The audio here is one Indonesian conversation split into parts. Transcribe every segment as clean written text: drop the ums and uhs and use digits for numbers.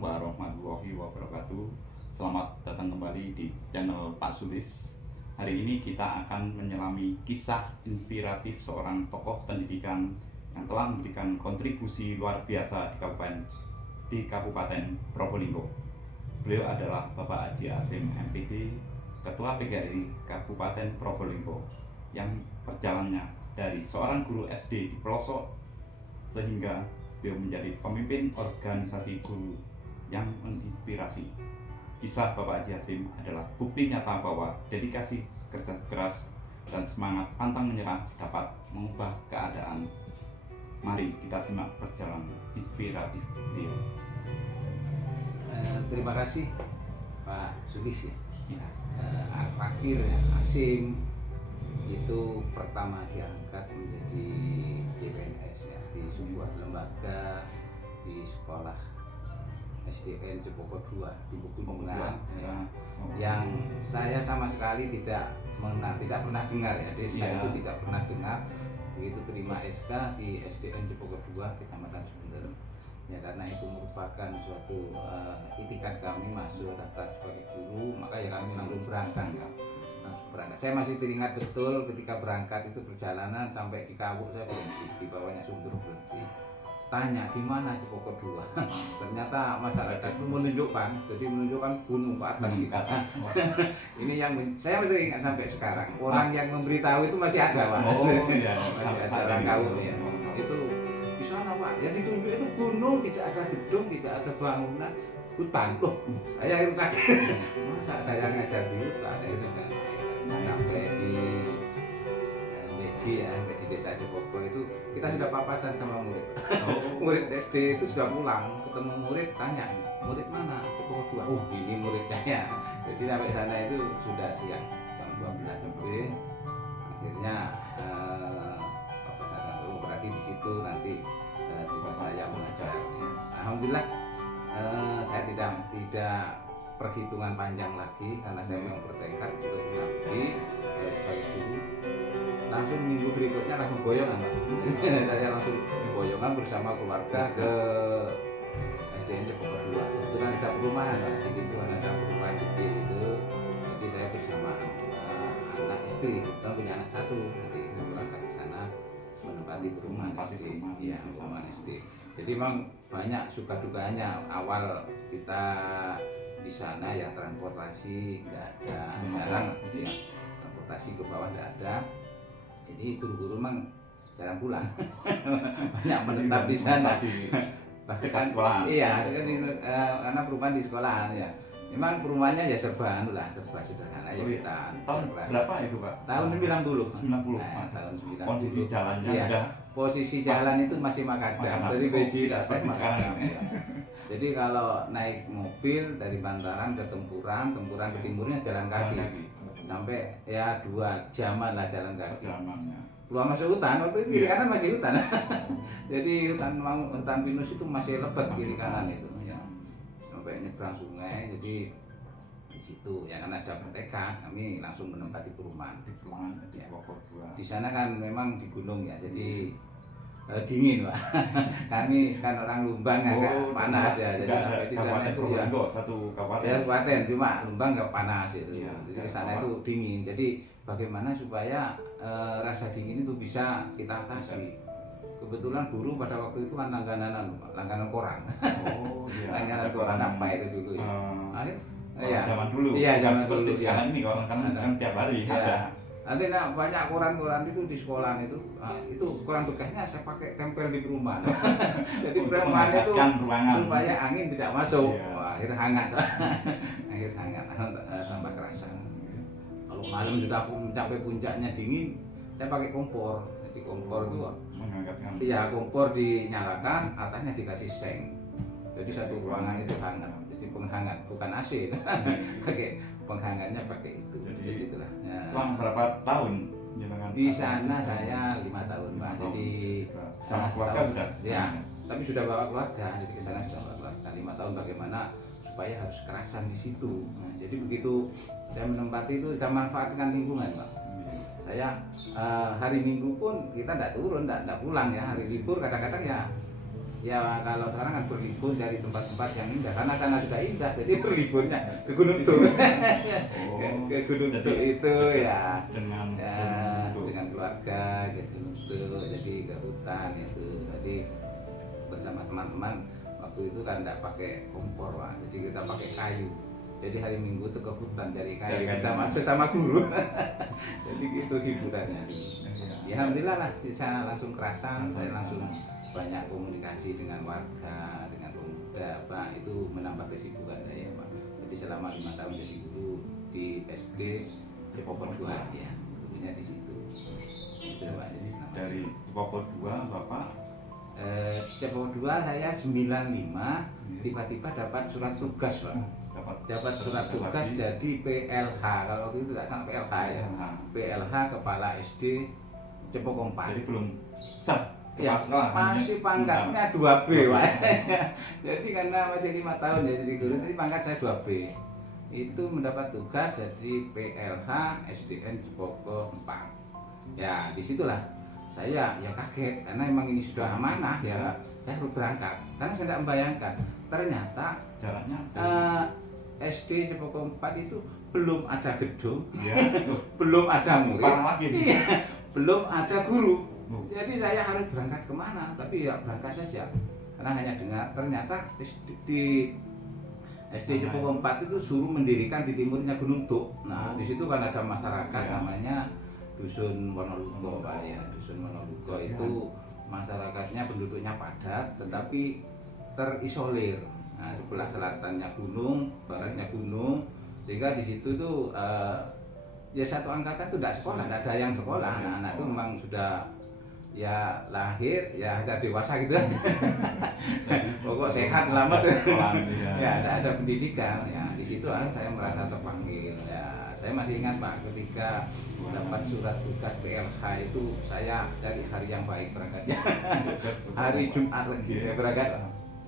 warahmatullahi wabarakatuh. Selamat datang kembali di channel Pak Sulis. Hari ini kita akan menyelami kisah inspiratif seorang tokoh pendidikan yang telah memberikan kontribusi luar biasa di Kabupaten Probolinggo. Beliau adalah Bapak Haji Hasyim MPD, Ketua PGRI Kabupaten Probolinggo, yang perjalanannya dari seorang guru SD di pelosok sehingga beliau menjadi pemimpin organisasi guru yang menginspirasi. Kisah Bapak Haji Hasyim adalah bukti nyata bahwa dedikasi, kerja keras, dan semangat pantang menyerah dapat mengubah keadaan. Mari kita simak perjalanan inspiratif beliau. Terima kasih Pak Sulis ya. Ya. Al-Fakir Hasyim itu pertama diangkat menjadi CPNS ya, di sebuah lembaga di sekolah SDN Jepoko 2 di Pegunungan ya, yang saya sama sekali tidak pernah dengar ya, desa itu tidak pernah dengar. Begitu terima SK di SDN Jepoko 2 Kecamatan Sumber ya, karena itu merupakan suatu itikat kami masuk daftar sebagai guru, maka ya kami langsung berangkat ya. Saya masih teringat betul ketika berangkat itu perjalanan sampai di Kawuk, saya berhenti di bawahnya Sumber, berhenti tanya di mana Jepoko 2. Ternyata masyarakat itu menunjukkan gunung ke atas gitu. Ini yang saya masih ingat sampai sekarang. Orang yang memberitahu itu masih ada, Pak. Iya. Masih ada orang Kawuk ya. Itu di sana, Pak. Yang ditunjuk itu gunung, tidak ada gedung, tidak ada bangunan, hutan. Loh, saya itu kaget. Masa saya ngajar di hutan? Akhirnya saya sampai di Meji ya, di desa Jepoko itu kita sudah papasan sama murid. Murid SD itu sudah pulang, ketemu murid, tanya, murid mana? Jepoko 2. Oh, ini murid saya. Jadi sampai sana itu sudah siang jam 12 lebih. Akhirnya papasan, oh berarti di situ nanti tugas saya mengajar. Ya. Alhamdulillah saya tidak perhitungan panjang lagi karena saya memang bertekad untuk mengabdi sebagai guru. Langsung minggu berikutnya langsung boyongan, Pak. Saya langsung boyongan bersama keluarga ke SDN Jepoko 2. Kebetulan ada perumahan, Pak. Di situ ada perumahan gede itu. Jadi saya bersama anak istri, kita punya anak satu. Nanti kita berangkat ke sana menempati perumahan SD. Iya, perumahan SD. Jadi memang banyak suka dukanya. Awal kita di sana ya transportasi nggak ada, jarang ya, transportasi ke bawah nggak ada. Jadi guru-guru memang jarang pulang. Banyak menetap di sana. Bahkan iya, karena perumahan di sekolahan ya. Memang perumahannya ya serba sederhana ya kita. Tahun berapa itu, Pak? Tahun 90. 90. Nah, tahun 90. Kondisi jalannya ya, udah posisi jalan itu masih makadam. Dari Beji dapat makadam. Ya. Jadi kalau naik mobil dari Bantaran ke Tempuran ke timurnya jalan kaki. Sampai ya 2 jaman lah jalan kaki. Keluar masuk hutan, waktu itu kiri kanan masih hutan. Jadi hutan pinus itu masih lebat kiri kanan itu ya. Sampai nyebrang sungai, jadi di situ ya kan ada bertekad, kami langsung menempati perumahan. Ya. Di sana kan memang di gunung ya, jadi dingin, Pak. Kami kan orang Lumbang agak panas ya, jadi sampai di sana itu ya satu kabupaten. Ya kabupaten, cuma Lumbang nggak panas itu. Ya, jadi di sana itu dingin. Jadi bagaimana supaya rasa dingin itu bisa kita atasi? Kebetulan guru pada waktu itu kan langganan koran. Oh iya. Langganan koran apa itu dulu ya. Ya. Zaman dulu. Iya, zaman dulu ya. Sekarang ini koran kan tiap hari ada. Nanti banyak koran-koran itu di sekolah itu koran bekasnya saya pakai tempel di perumahan. Jadi perumahan itu supaya angin tidak masuk. Iya. Wah, akhir hangat. Tambah kerasa. Kalau malam sudah mencapai puncaknya dingin, saya pakai kompor. Jadi kompor itu menghangatkan. Iya, kompor dinyalakan, atasnya dikasih seng. Jadi satu ruangan itu hangat. Jadi penghangat, bukan AC. Pakai penghangatnya pakai itu. Jadi itulah. Ya. Selama berapa tahun di sana saya 5 tahun, Pak. Jadi sama keluarga sudah. Ya, tapi sudah bawa keluarga. Jadi ke sana sudah bawa keluarga. 5 tahun bagaimana supaya harus kerasan di situ. Nah, jadi begitu saya menempati itu sudah manfaatkan lingkungan, Pak. Saya hari Minggu pun kita tidak turun, tidak pulang ya. Hari libur kadang-kadang ya Ya kalau sekarang kan berlibur dari tempat-tempat yang indah, karena sana sudah indah, jadi berliburnya ke Gunung Tuk. Ke Gunung Tuk itu ya, dengan dengan keluarga ke Gunung Tuk, jadi ke hutan itu. Jadi bersama teman-teman waktu itu kan tidak pakai kompor Pak, jadi kita pakai kayu. Jadi hari Minggu itu ke hutan cari kayu sesama guru. Jadi gitu hiburannya. Ya, alhamdulillah lah bisa langsung kerasan, saya langsung banyak komunikasi dengan warga, dengan pemuda, Pak, itu menambah kesibukan saya, Pak. Jadi selama 5 tahun jadi guru di SD Cipopon 2 ya, tentunya di situ. Itu Pak. Jadi dari Cipopon 2 Bapak Cipopon 2 saya 95 tiba-tiba dapat surat tugas, Pak. Dapat surat tugas jadi PLH. Kalau waktu itu tidak sampai PLH ya. PLH Kepala SD Cipopon 4. Jadi belum sah. Ya, masih pangkatnya 2B, Pak. Jadi karena masih 5 tahun ya jadi guru, jadi pangkat saya 2B. Itu mendapat tugas jadi PLH SDN Cipopon 4. Ya, disitulah saya ya kaget karena emang ini sudah amanah ya, saya harus berangkat. Karena saya tidak membayangkan, ternyata jalannya SD Cipopon 4 itu belum ada gedung, ya. belum ada murid, lagi. belum ada guru. Jadi saya harus berangkat kemana? Tapi ya berangkat saja. Karena hanya dengar ternyata di SD Cipopon 4 itu suruh mendirikan di timurnya Gunung Tuk. Nah, di situ kan ada masyarakat namanya Dusun Wonolugo, Pak ya. Dusun Wonolugo itu masyarakatnya penduduknya padat tetapi terisolir. Nah, sebelah selatannya gunung, baratnya gunung. Sehingga di situ tuh ya satu angkatan itu tidak sekolah, tidak ada yang sekolah. Anak-anak itu memang sudah ya lahir ya hanya dewasa gitu aja. Pokok sehat selamat ya tidak ada pendidikan ya. Di situ kan saya merasa terpanggil ya. Saya masih ingat Pak ketika dapat surat tugas PLH itu saya cari hari yang baik berangkatnya. Hari Jumat lagi saya berangkat,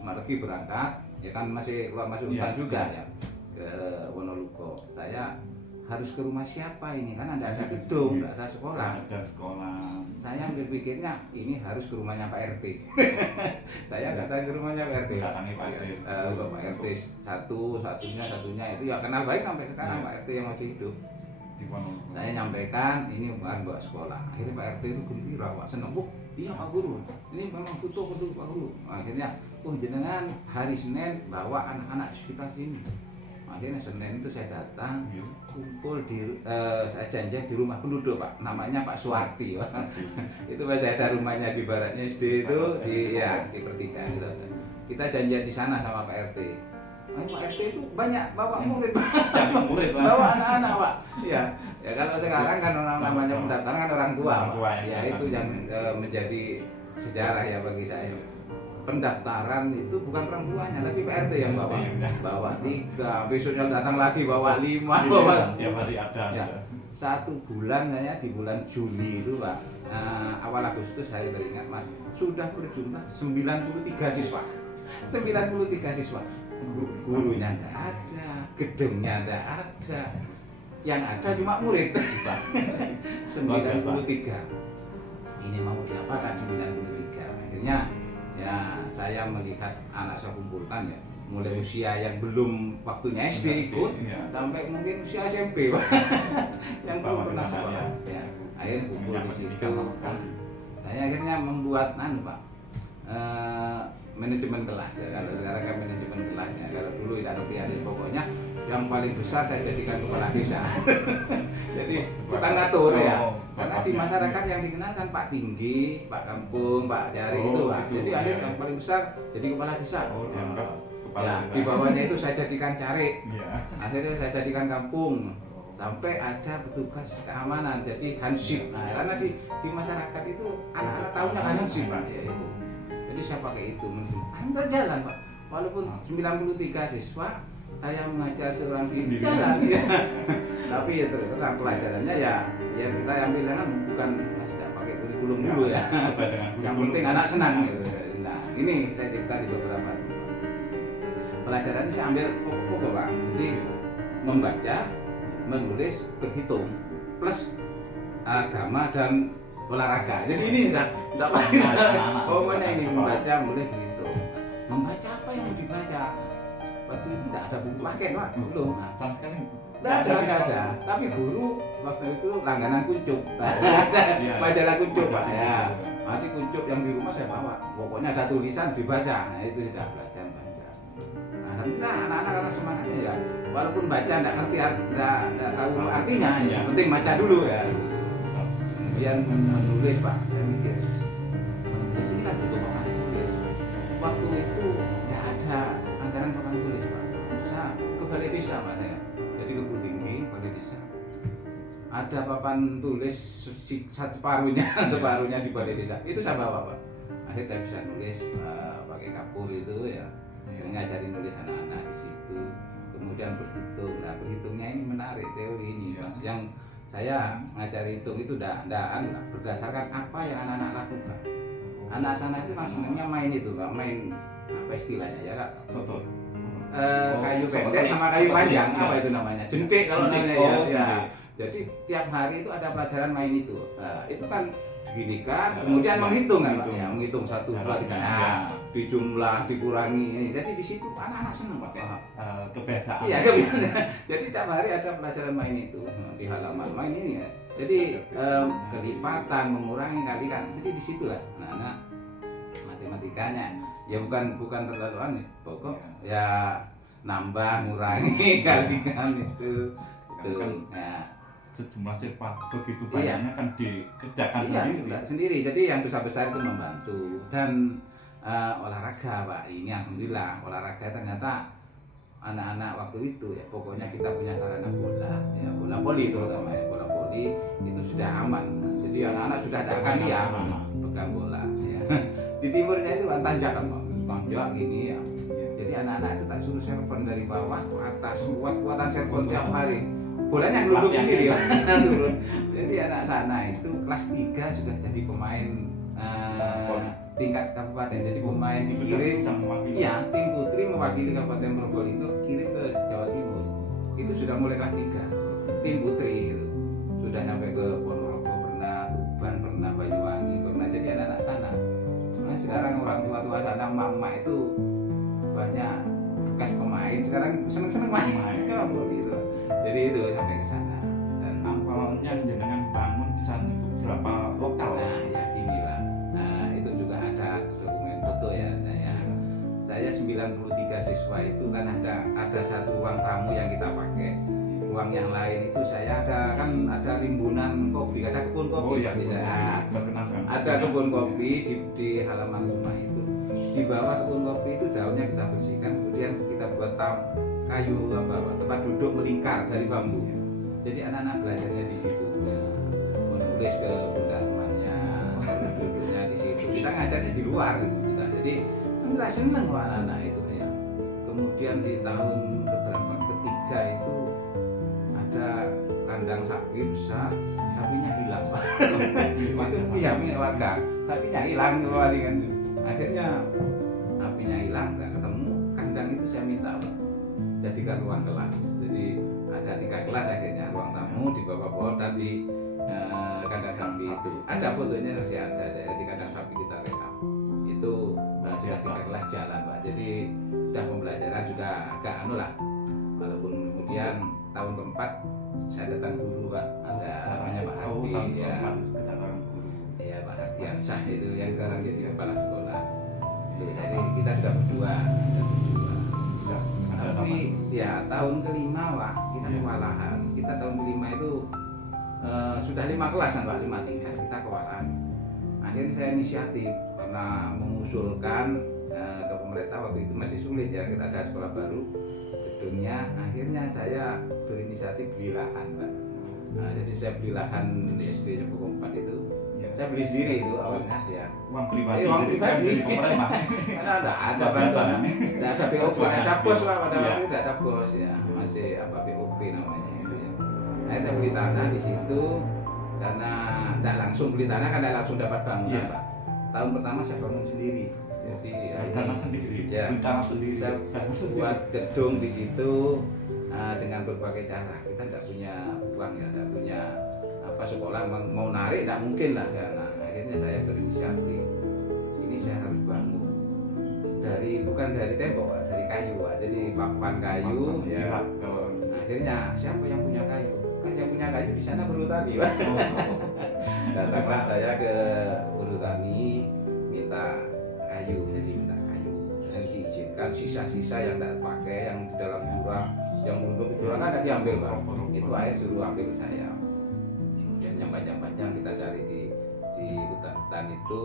lagi berangkat ya kan masih keluar masuk hutan juga ya ke Wonolugo. Saya harus ke rumah siapa ini kan ada gedung, tidak ada sekolah. Ada sekolah. Saya berpikirnya ini harus ke rumahnya Pak RT. Saya datang ke rumahnya Pak RT. Datangi Pak RT. Pak RT satunya itu ya kenal baik sampai sekarang Pak RT yang masih hidup. Saya nyampaikan ini bukan buat sekolah. Akhirnya Pak RT itu gembira, Pak, senang. Oh iya Pak Guru, ini memang butuh Pak Guru. Akhirnya jenengan hari Senin bawa anak-anak di sekitar sini. Akhirnya Senin itu saya datang, kumpul di saya janjian di rumah penduduk Pak, namanya Pak Suwarti. Itu saya ada rumahnya di baratnya SD itu di Pertigaan gitu. Kita janjian di sana sama Pak RT. Pak RT itu banyak bawa murid, bawa anak-anak Pak. Ya kalau sekarang kan orang namanya pendaftaran kan orang tua Pak. Ya itu yang menjadi sejarah ya bagi saya. Pendaftaran itu bukan orang tuanya tapi Pak RT yang bawa 3, besoknya datang lagi bawa 5, bawa tiap hari ada ya. 1 bulan saya di bulan Juli itu Pak, awal Agustus saya teringat Mas, sudah berjumlah 93 siswa. 93 siswa. Gurunya tidak ada, gedungnya tidak ada, yang ada cuma murid. 93. Ini mau diapakan 93? Akhirnya ya saya melihat anak saya kumpulkan ya mulai usia yang belum waktunya SD ikut sampai mungkin usia SMP Pak. Yang belum pernah sekolah ya. Akhirnya kumpul di situ. Saya akhirnya membuat Pak manajemen kelas ya. Kalau sekarang kan manajemen kelasnya, kalau dulu tidak ngerti ada pokoknya yang paling besar saya jadikan kepala desa. Jadi tukang ngatur ya. Karena di masyarakat yang dikenal kan Pak Tinggi, Pak Kampung, Pak Jari itu Pak. Jadi akhirnya yang paling besar jadi kepala desa. Ya, di bawahnya itu saya jadikan carik. Akhirnya saya jadikan kampung. Sampai ada petugas keamanan jadi hansip. Nah, karena di masyarakat itu anak-anak tahunya hansip Pak. Ya itu. Jadi saya pakai itu antar jalan Pak. Walaupun 93 siswa saya mengajar seorang diri jalan ya. Tapi ya terus pelajarannya ya kita ambil kan bukan tidak pakai kurikulum dulu ya. Yang penting anak senang gitu. Nah, ini saya cerita di beberapa pelajaran ini saya ambil pokok-pokok Pak. Jadi membaca, menulis, berhitung plus agama dan olahraga. Jadi ini enggak pakai. Pokoknya ini membaca, menulis, berhitung. membaca apa yang mau dibaca. Waktu itu tidak ada buku paket Pak, belum. Nah, Sama sekali. Tidak ada. Tapi guru waktu itu langganan kuncup. Ada Iya. majalah kuncup Pak. Ya, nanti kuncup yang di rumah saya bawa. Pokoknya ada tulisan dibaca. Nah itu sudah belajar baca. Nah, alhamdulillah anak-anak karena semangatnya ya, walaupun baca tidak ngerti, tidak tahu artinya, ya penting baca dulu ya. Kemudian menulis Pak, saya mikir menulis ini kan butuh papan tulis. Waktu itu tidak ada anggaran papan tulis Pak. Saya ke balai desa Pak saya. Jadi ke Bukit Tinggi, balai desa. Ada papan tulis separuhnya, separuhnya di balai desa. Itu saya bawa Pak. Akhirnya saya bisa nulis pakai kapur itu ya. Ngajarin nulis anak-anak di situ. Kemudian berhitung. Nah berhitungnya ini menarik teori ini Pak. Yang saya ngajar hitung itu berdasarkan apa yang anak-anak lakukan. Anak sana itu kan senangnya main itu Pak, main apa istilahnya ya Kak? Soto. Kayu pendek sama kayu panjang, apa itu namanya? Jentik kalau namanya ya. Ya. Jadi tiap hari itu ada pelajaran main itu. Nah, itu kan gini kan, kemudian menghitung kan Pak ya, menghitung 1, 2, 3, nah, dijumlah, dikurangi ini. Jadi di situ anak-anak senang Pak. Kebiasaan. Iya, kebiasaan. Jadi tiap hari ada pelajaran main itu di halaman main ini ya. Jadi kelipatan, mengurangi, kalikan. Jadi disitulah anak-anak matematikanya. Ya bukan terlalu aneh. Pokok ya nambah, ngurangi, kalikan itu. Ya. Sejumlah sifat begitu banyaknya kan dikerjakan sendiri. Jadi yang besar-besar itu membantu dan olahraga Pak. Ini alhamdulillah olahraga ternyata anak-anak waktu itu ya pokoknya kita punya sarana bola ya, bola voli terutama ya, bola voli itu sudah aman. Jadi anak-anak sudah tidak akan liar pegang bola ya. Di timurnya itu tanjakan Pak, tanjak gini ya. Jadi anak-anak itu tak suruh serven dari bawah ke atas, kuat-kuatan serven tiap hari. Bolanya ngelunduk sendiri ya. Jadi anak sana itu kelas 3 sudah jadi pemain tingkat kabupaten. Jadi pemain dikirim, iya tim putri mewakili Kabupaten Probolinggo kirim ke Jawa Timur. Itu sudah mulai kelas 3 tim putri itu. Sudah sampai ke Ponorogo pernah, Tuban pernah, Banyuwangi pernah. Jadi anak-anak sana. Nah, sekarang orang tua-tua sana emak-emak itu banyak bekas pemain. Sekarang seneng-seneng main. Ya, gitu. Jadi itu sampai ke sana. Dan awalnya jenengan bangun di sana itu berapa lokal? Nah, ya gini lah. Nah, itu juga ada dokumen foto ya. Saya 93 siswa itu kan ada satu ruang tamu yang kita pakai. Ruang yang lain itu saya ada rimbunan kopi, ada kebun kopi. Iya, ada kebun kopi di halaman rumah itu. Di bawah kebun kopi itu daunnya kita bersihkan, kemudian kita buat kayu tempat duduk melingkar dari bambu. Jadi anak-anak belajarnya di situ, menulis ke bunda temannya, duduknya di situ. Kita ngajarnya di luar gitu. Jadi enggak seneng kok anak-anak itu ya. Kemudian di tahun ketiga itu ada kandang sapi besar, sapinya hilang. Itu punya warga, sapinya hilang kan. Akhirnya sapinya hilang, nggak ketemu. Kandang itu saya minta jadikan ruang kelas. Jadi ada 3 kelas akhirnya, ruang tamu di bawah pohon dan di kandang sapi itu. Ada fotonya masih ada. Jadi di kandang sapi kita rekam. Itu sudah 3 kelas jalan Pak. Jadi sudah pembelajaran sudah agak lah. Walaupun kemudian tahun keempat saya datang guru Pak. Ada namanya Pak Hardi ya. Iya Pak Hardiansyah itu yang sekarang jadi kepala sekolah. Jadi kita sudah berdua. Tapi ya tahun kelima Pak kita kewalahan. Kita tahun kelima itu sudah 5 kelas Pak, 5 tingkat kita kewalahan. Akhirnya saya inisiatif karena mengusulkan ke pemerintah waktu itu masih sulit ya, kita ada sekolah baru gedungnya. Akhirnya saya berinisiatif beli lahan Pak. Nah, jadi saya beli lahan di SD Cepu 4 itu. Saya beli sendiri itu awalnya ya. Uang pribadi. Uang pribadi. Karena ada bantuan, tidak ada BOP, tidak ada bos Pak pada waktu itu tidak ada bos ya, masih BOP namanya itu ya. Akhirnya saya beli tanah di situ karena tidak langsung beli tanah kan tidak langsung dapat bangunan Pak. Tahun pertama saya bangun sendiri. Jadi tanah sendiri. Ya, tanah sendiri. Saya buat gedung di situ dengan berbagai cara. Kita tidak punya uang ya, tidak punya sekolah mau narik tidak mungkin lah karena akhirnya saya berinisiatif ini saya harus bangun dari bukan dari tembok, Pak, dari kayu, Pak. Jadi papan kayu ya. Siap, kalau Akhirnya siapa yang punya kayu? Kan yang punya kayu di sana Perhutani, Pak. Datanglah saya ke Perhutani minta kayu, jadi minta kayu. Dan diizinkan sisa-sisa yang tidak pakai, yang di dalam jurang, yang mundur ke jurang kan tidak diambil, Pak. Itu air suruh ambil ke saya. Dan yang panjang-panjang kita cari di hutan-hutan itu.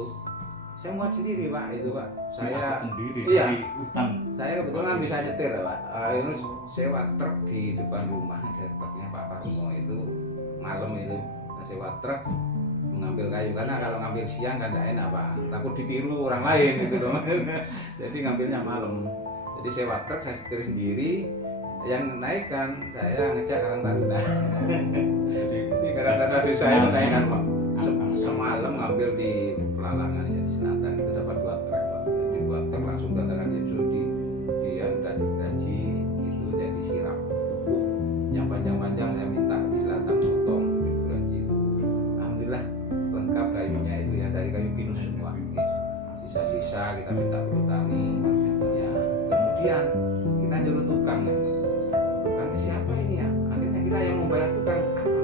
Saya muat sendiri, Pak, itu, Pak. Saya sendiri iya. dari hutan. Saya kebetulan bisa nyetir, Pak. Akhirnya sewa truk di depan rumah. Saya truknya Pak Parmo itu malam itu. Saya sewa truk mengambil kayu karena kalau ngambil siang kan tidak enak, Pak. Takut ditiru orang lain gitu loh. Jadi ngambilnya malam. Jadi sewa truk saya setir sendiri. Yang naikkan saya ngecek Karang Taruna. Di Karang Taruna desa itu naikkan, Pak. Semalam ngambil di Pelalangan ya, di selatan itu dapat 2 truk, Pak. Jadi 2 truk langsung datangkan itu di udah digaji itu jadi sirap pupuk yang panjang-panjang saya minta di selatan potong digaji. Alhamdulillah lengkap kayunya itu ya dari kayu pinus semua. Sisa-sisa kita minta Perhutani ya. Kemudian kita nyuruh tukang ya. Tukang siapa ini ya? Akhirnya kita yang membayar tukang apa?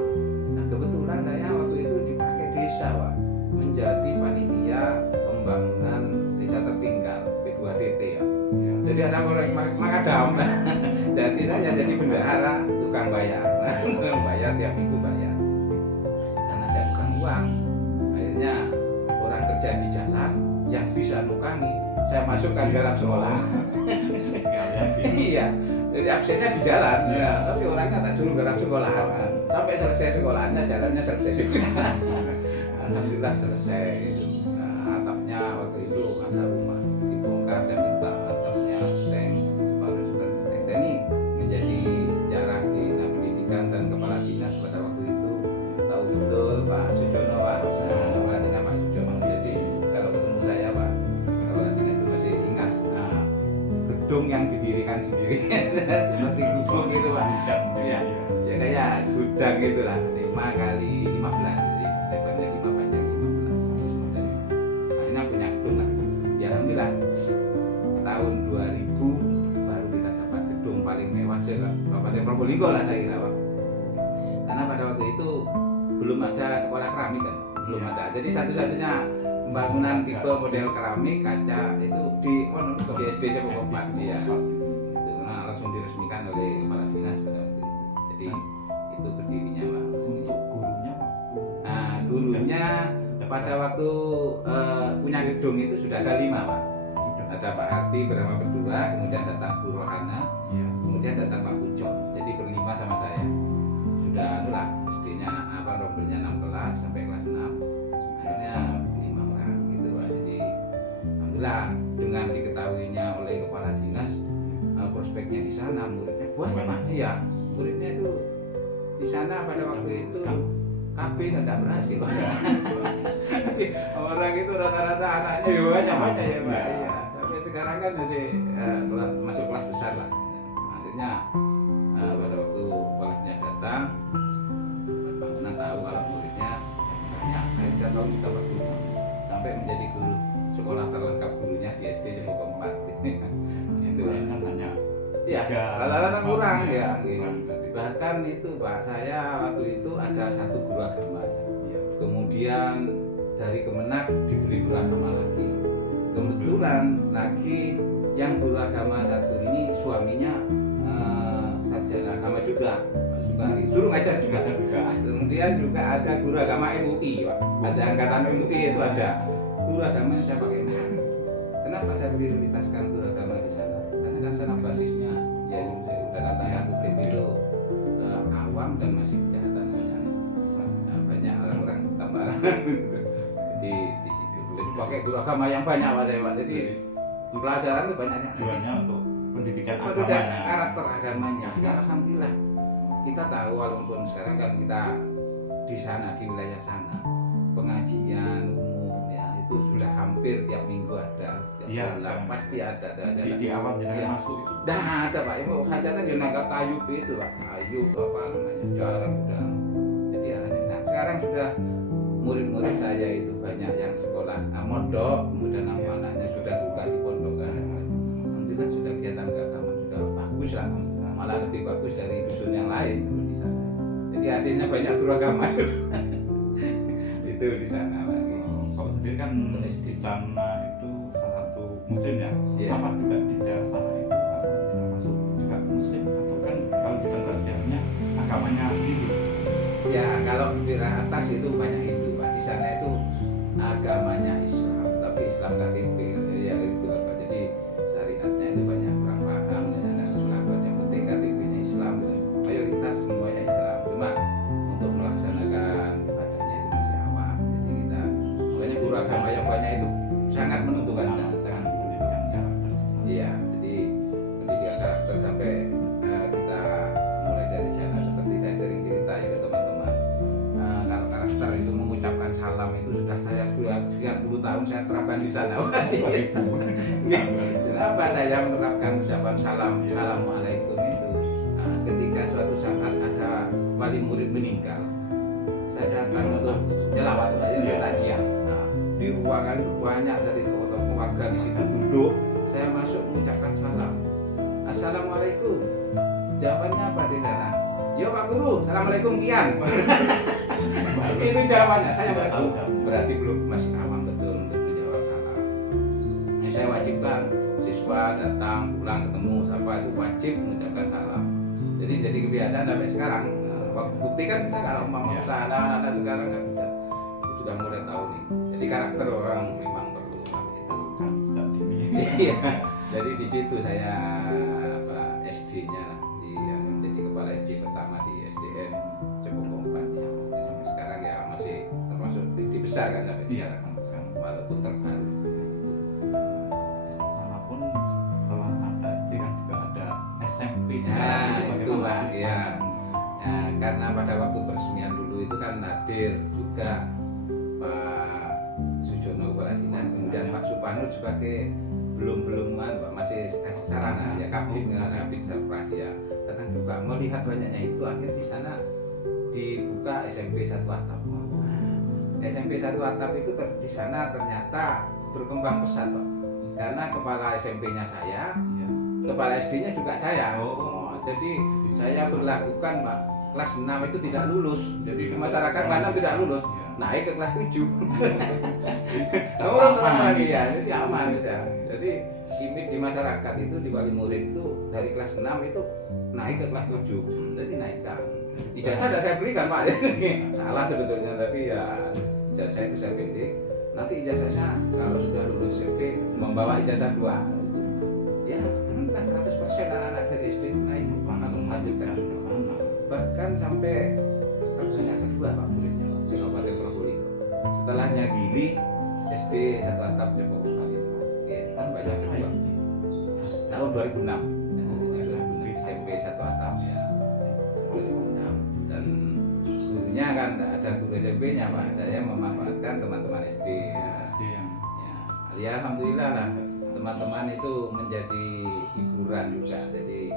Nah kebetulan saya waktu itu dipakai desa, Pak, menjadi panitia pembangunan desa tertinggal P2DT ya. Jadi ada proyek Makadam. Jadi saya jadi bendahara, tukang bayar. Tukang bayar tiap minggu bayar. Karena saya bukan uang. Akhirnya orang kerja di jalan yang bisa nukangi, saya masukkan dalam sekolah. Iya. Jadi absennya di jalan ya, tapi orangnya tak suruh garap sekolah. Sampai selesai sekolahnya, jalannya selesai juga. Alhamdulillah selesai. Nah, atapnya waktu itu ada rumah dibongkar, saya minta atapnya seng baru seperti dan ini menjadi sejarah di pendidikan dan kepala dinas pada waktu itu tahu betul Pak Sujono, Pak. Kepala dinas Pak Sujono. Jadi kalau ketemu saya, Pak, kepala dinas itu masih ingat gedung yang didirikan sendiri seperti gubuk gitu, Pak. Ya, ya kayak gudang gitulah 5 kali 15 jadi lebarnya 5 panjang 15 akhirnya punya gedung lah ya. Alhamdulillah tahun 2000 baru kita dapat gedung paling mewah sih Kabupaten Probolinggo lah saya kira, Pak. Karena pada waktu itu belum ada sekolah keramik kan, belum ada. Jadi satu-satunya pembangunan tipe model keramik kaca itu di SD Cepopong 4 ya. Itu nah, langsung diresmikan oleh kepala dinas pada waktu itu. Jadi itu berdirinya, Pak. Untuk gurunya, Pak. Nah, gurunya pada waktu punya gedung itu sudah ada 5, Pak. Ada Pak Arti bersama berdua, kemudian datang Bu Rohana, kemudian datang Pak Pucok. Jadi berlima sama saya. Sudah itulah SD-nya rombelnya 6 kelas sampai kelas 6. Akhirnya 5 orang gitu, Pak. Jadi alhamdulillah dengan diketahuinya oleh kepala dinas prospeknya di sana muridnya banyak, Pak. Iya, muridnya itu di sana pada waktu itu KB nggak berhasil. Jadi orang itu rata-rata anaknya juga banyak ya, Pak. Iya. Sampai sekarang kan masih masuk kelas besar lah. Akhirnya pada waktu kepalanya datang, bangunan tahu kalau muridnya banyak. Akhirnya tahu kita waktu sampai menjadi guru sekolah terlengkap gurunya di SD Cepopong 4. Itu kan hanya ya rata-rata kurang ya. Bahkan itu, Pak, saya waktu itu ada 1 guru agama ya. Kemudian dari Kemenak diberi guru agama lagi. Kebetulan lagi yang guru agama 1 ini suaminya sarjana agama juga, Pak Sukari, suruh ngajar juga. Kemudian juga ada guru agama MUI, Pak. Ada angkatan MUI itu ada. Guru agama saya pakai. Kenapa saya prioritaskan guru agama di sana? Karena kan sana basisnya ya udah tanda kutip itu awam dan masih kejahatan banyak orang-orang tambahan gitu. Di situ. Jadi pakai guru agama yang banyak, Pak, saya, Pak. Jadi pelajaran itu banyaknya. Tujuannya untuk pendidikan Pendidikan agamanya. karakter agamanya. Ya, alhamdulillah. Kita tahu walaupun sekarang kan kita di sana di wilayah sana pengajian umum ya itu sudah hampir tiap minggu ada. Setiap bulan pasti ada. Di awal jangan masuk itu. Dah ada, Pak. Itu hajatan yang nangkap Tayub itu, Pak. Tayub apa namanya? Jalan udah. Jadi arahnya sana. Sekarang sudah murid-murid saya itu banyak yang sekolah mondok, kemudian anaknya sudah buka di pondok kan. hasilnya banyak guru agama. Itu di sana Pak. Kalau sendiri kan Untuk di SD. sana itu salah satu muslim ya. Iya. Apa juga di daerah sana itu apa termasuk juga muslim atau kan kalau di tempat daerahnya agamanya Hindu. Ya kalau di daerah atas itu banyak Hindu Pak. Di sana itu agamanya Islam, tapi Islam KTP ya itu Pak. Jadi syariatnya itu banyak kurang paham dan ada pengakuan yang penting KTP-nya Islam gitu. Mayoritas semuanya Islam. Cuma untuk melaksanakan ibadahnya itu masih awam. Jadi kita makanya guru agama yang banyak itu sangat menentukan sangat pendidikan karakter. iya. Jadi pendidikan karakter sampai kita mulai dari sana seperti saya sering cerita ya ke teman-teman. Kalau karakter itu mengucapkan salam itu sudah saya sekian puluh tahun saya terapkan di sana. Kenapa saya menerapkan ucapan salam, assalamualaikum itu? Nah, ketika suatu saat ada wali murid meninggal, saya datang untuk nyelawat, untuk takziah. Nah, di ruangan itu banyak dari tokoh-tokoh warga di situ duduk. Saya masuk mengucapkan salam, assalamualaikum. Jawabannya apa di sana? Ya Pak Guru, assalamualaikum kian. Itu jawabannya. Saya berarti belum masih awam betul untuk menjawab salam. Nah, saya wajibkan siswa datang pulang ketemu siapa itu wajib mengucapkan salam. Jadi kebiasaan sampai sekarang. Waktu bukti kan kita kalau mama usaha anak-anak sekarang kan sudah mulai tahu nih. Jadi karakter orang memang perlu itu. Sejak dini. Iya. Jadi di situ saya SD-nya yang menjadi kepala SD pertama di SDN Cepongkompat ya. Sampai sekarang ya masih termasuk SD besar kan sampai Iya, sekarang walaupun terbaru. Sana pun setelah ada SD kan juga ada SMP. Nah, itu bagaimana Pak, sih? ya. Nah, karena pada waktu peresmian dulu itu kan hadir juga Pak Sujono Kepala Dinas, kemudian Pak Supanur sebagai belum Pak, masih kasih sarana ya kabin serprasi ya. Datang juga melihat banyaknya itu akhirnya di sana dibuka SMP 1 atap. SMP 1 atap itu di sana ternyata berkembang pesat Pak. Karena kepala SMP-nya saya, Iya. kepala SD-nya juga saya. Oh. Jadi saya berlakukan Pak, kelas 6 itu tidak lulus. Jadi di masyarakat kelas 6 tidak lulus, naik ke kelas 7. Orang lagi ya, jadi aman ya. Jadi image di masyarakat itu di wali murid itu dari kelas 6 itu naik ke kelas 7. Jadi naikkan. Ijazah tidak saya berikan Pak. Salah sebetulnya tapi ya ijazah itu saya pilih. Nanti ijazahnya kalau sudah lulus SMP membawa ijazah 2. Ya, alhamdulillah 100% anak-anak dari SD itu naik langsung melanjutkan ke sana. bahkan sampai terbanyak kedua Pak muridnya Pak, Kabupaten Probolinggo. Setelahnya Gili, SD 1 atap Cepongkompat. Ya, terbanyak kedua. Tahun 2006. SMP 1 atap ya. 2006 dan gurunya kan ada guru SMP-nya Pak. Saya memanfaatkan teman-teman SD. SD yang Ya, alhamdulillah lah teman-teman itu menjadi hiburan juga. Jadi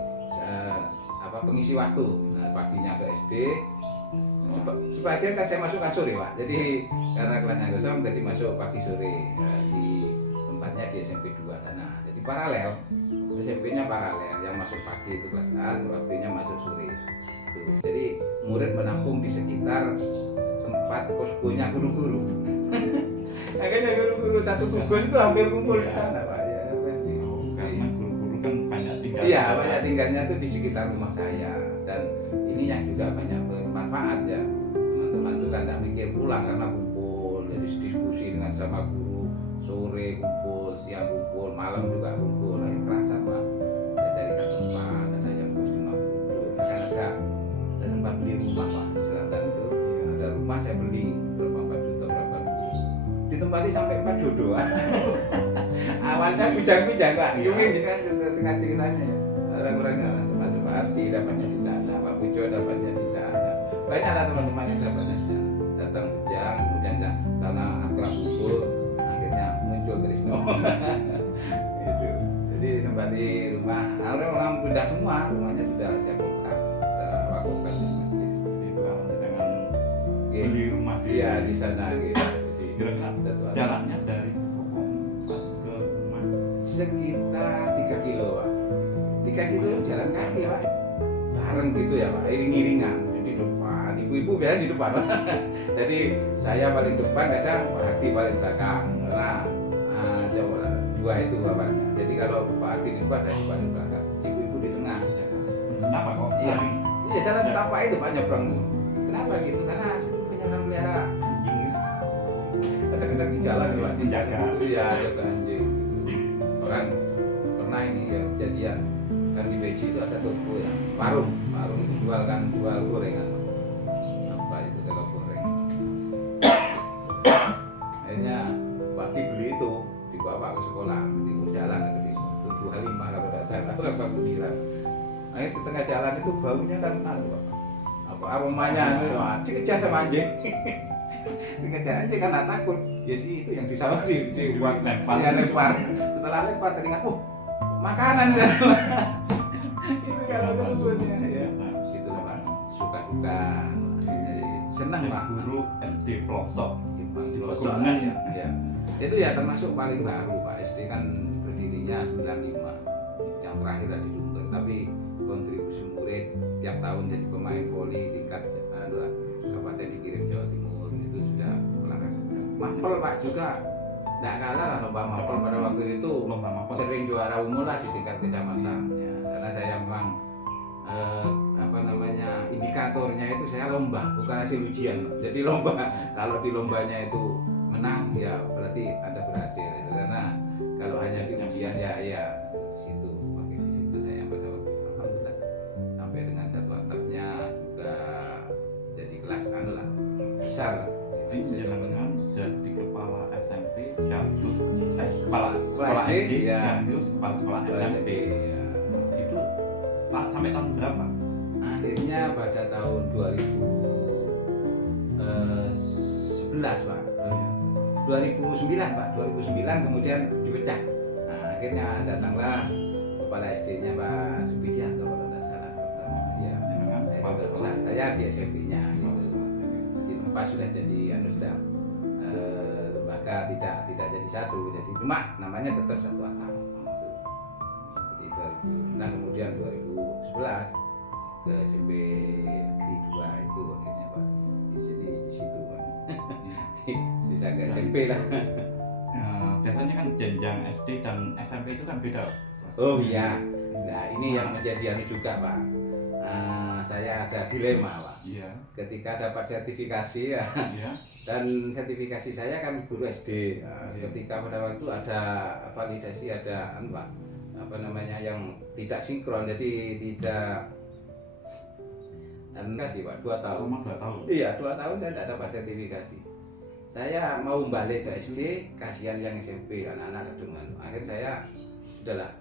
pengisi waktu. Nah, paginya ke SD. Sebagian kan saya masukkan sore Pak. Jadi karena kelasnya kosong jadi masuk pagi sore di tempatnya di SMP 2 sana. Jadi paralel. SMP-nya paralel. Yang masuk pagi itu kelas A, waktunya masuk sore. Tuh. Jadi murid menampung di sekitar tempat poskonya guru-guru. Akhirnya guru-guru satu gugus itu hampir kumpul di sana Pak. Ya, karena guru-guru kan banyak tinggal. iya, banyak tinggalnya itu di sekitar rumah saya dan ini yang juga banyak bermanfaat ya. Teman-teman itu kan tidak mikir pulang karena kumpul, jadi diskusi dengan sama guru, sore kumpul, siang kumpul, malam juga kumpul. Nah, kerasa Pak. Saya carikan tempat, ada yang kos 50 kan ada. Saya sempat beli rumah Pak di selatan itu. Ada rumah saya beli berapa 4 juta berapa dulu. Ditempati sampai 4 jodoh. Awalnya bujang-bujang Pak, mungkin juga dengan ceritanya ya. Orang-orang masuk Pak Arti dapatnya di sana, Pak Pujo dapatnya di sana. Banyak ada teman-teman yang dapatnya di sana. Datang bujang, kemudian karena akrab kubur, akhirnya muncul Trisno. Itu. Jadi tempati rumah, orang pindah semua, rumahnya sudah saya bongkar, saya wakafkan di masjid. Jadi itu awalnya dengan beli rumah Iya di sana gitu. Kira-kira jaraknya dari Cepongkompat ke rumah Sekitar 3 kilo Pak. 3 kilo jalan kaki Pak. Bareng gitu ya Pak, iring-iringan. Jadi depan, di ibu-ibu biasanya di depan. Jadi saya paling depan, kadang Pak Hardi paling belakang. Coba dua itu apanya. Jadi kalau Pak Hardi di depan, saya paling belakang. Ibu-ibu di tengah. Kenapa kok Iya. sering Iya, jalan setapak itu Pak nyebrang. Kenapa gitu? Karena penyelam pelihara anjing. Kadang-kadang di jalan Pak menjaga? Iya, jaga anjing. Bahkan pernah ini ya kejadian kan di Beji itu ada toko ya, warung itu jual gorengan. Apa itu kalau goreng? Akhirnya pagi beli itu dibawa ke sekolah, ketika jalan ketika itu 25 kalau tidak salah, berapa bulan. Akhirnya di tengah jalan itu baunya kan apa aromanya dikejar sama anjing. Dikejar anjing kan takut. Jadi itu yang disawah dibuat lempar. Setelah lempar teringat, makanan ya. Itu kalau dulunya ya. Itu lah Pak. Suka duka. Senang Pak. Guru SD pelosok Di pelosok Pegunungan. ya. Itu ya termasuk paling baru Pak. SD kan berdirinya 95. Yang terakhir di Sumber. Tapi kontribusi murid tiap tahun jadi pemain voli tingkat kabupaten dikirim Jawa Timur itu sudah pelaras. Mapel Pak juga nggak kalah lah lomba mapel pada waktu itu, lomba mapel. sering juara umum lah di tingkat kecamatan ya, karena saya memang indikatornya itu saya lomba bukan hasil ujian. Jadi lomba kalau di lombanya itu menang ya berarti Anda berhasil itu. Karena kalau hanya di ujian ya di situ saya pada waktu itu alhamdulillah sampai dengan satu atapnya juga jadi kelas lah besar lah. Jadi dengan jadi kepala SMP sekaligus kepala Sekolah sekolah SD, SD ya. sekaligus kepala sekolah SMP. ya. Itu sampai tahun berapa? Akhirnya pada tahun 2011 Pak. 2009 Pak, 2009 kemudian dipecah. Nah, akhirnya datanglah kepala SD-nya Pak Subidianto kalau tidak salah pertama. Ya, Dengan kepala sekolah. saya di SMP-nya gitu. Jadi pas sudah jadi sudah lembaga tidak jadi satu, jadi cuma namanya tetap satu atap. Jadi 2000, nah kemudian 2011 ke SMP Negeri 2 itu akhirnya Pak di situ Pak. Sisa ke SMP lah. Biasanya kan jenjang SD dan SMP itu kan beda. Oh iya. Nah ini yang menjadi juga Pak. Saya ada dilema Pak. Iya. Ketika dapat sertifikasi ya, Iya. dan sertifikasi saya kan guru SD. Iya. Ketika pada waktu ada validasi ada Pak, apa namanya yang tidak sinkron, jadi tidak sih Pak 2 tahun. Selama 2 tahun. Iya 2 tahun saya tidak dapat sertifikasi. Saya mau balik ke SD, kasihan yang SMP anak-anak dengan. Akhirnya saya sudahlah.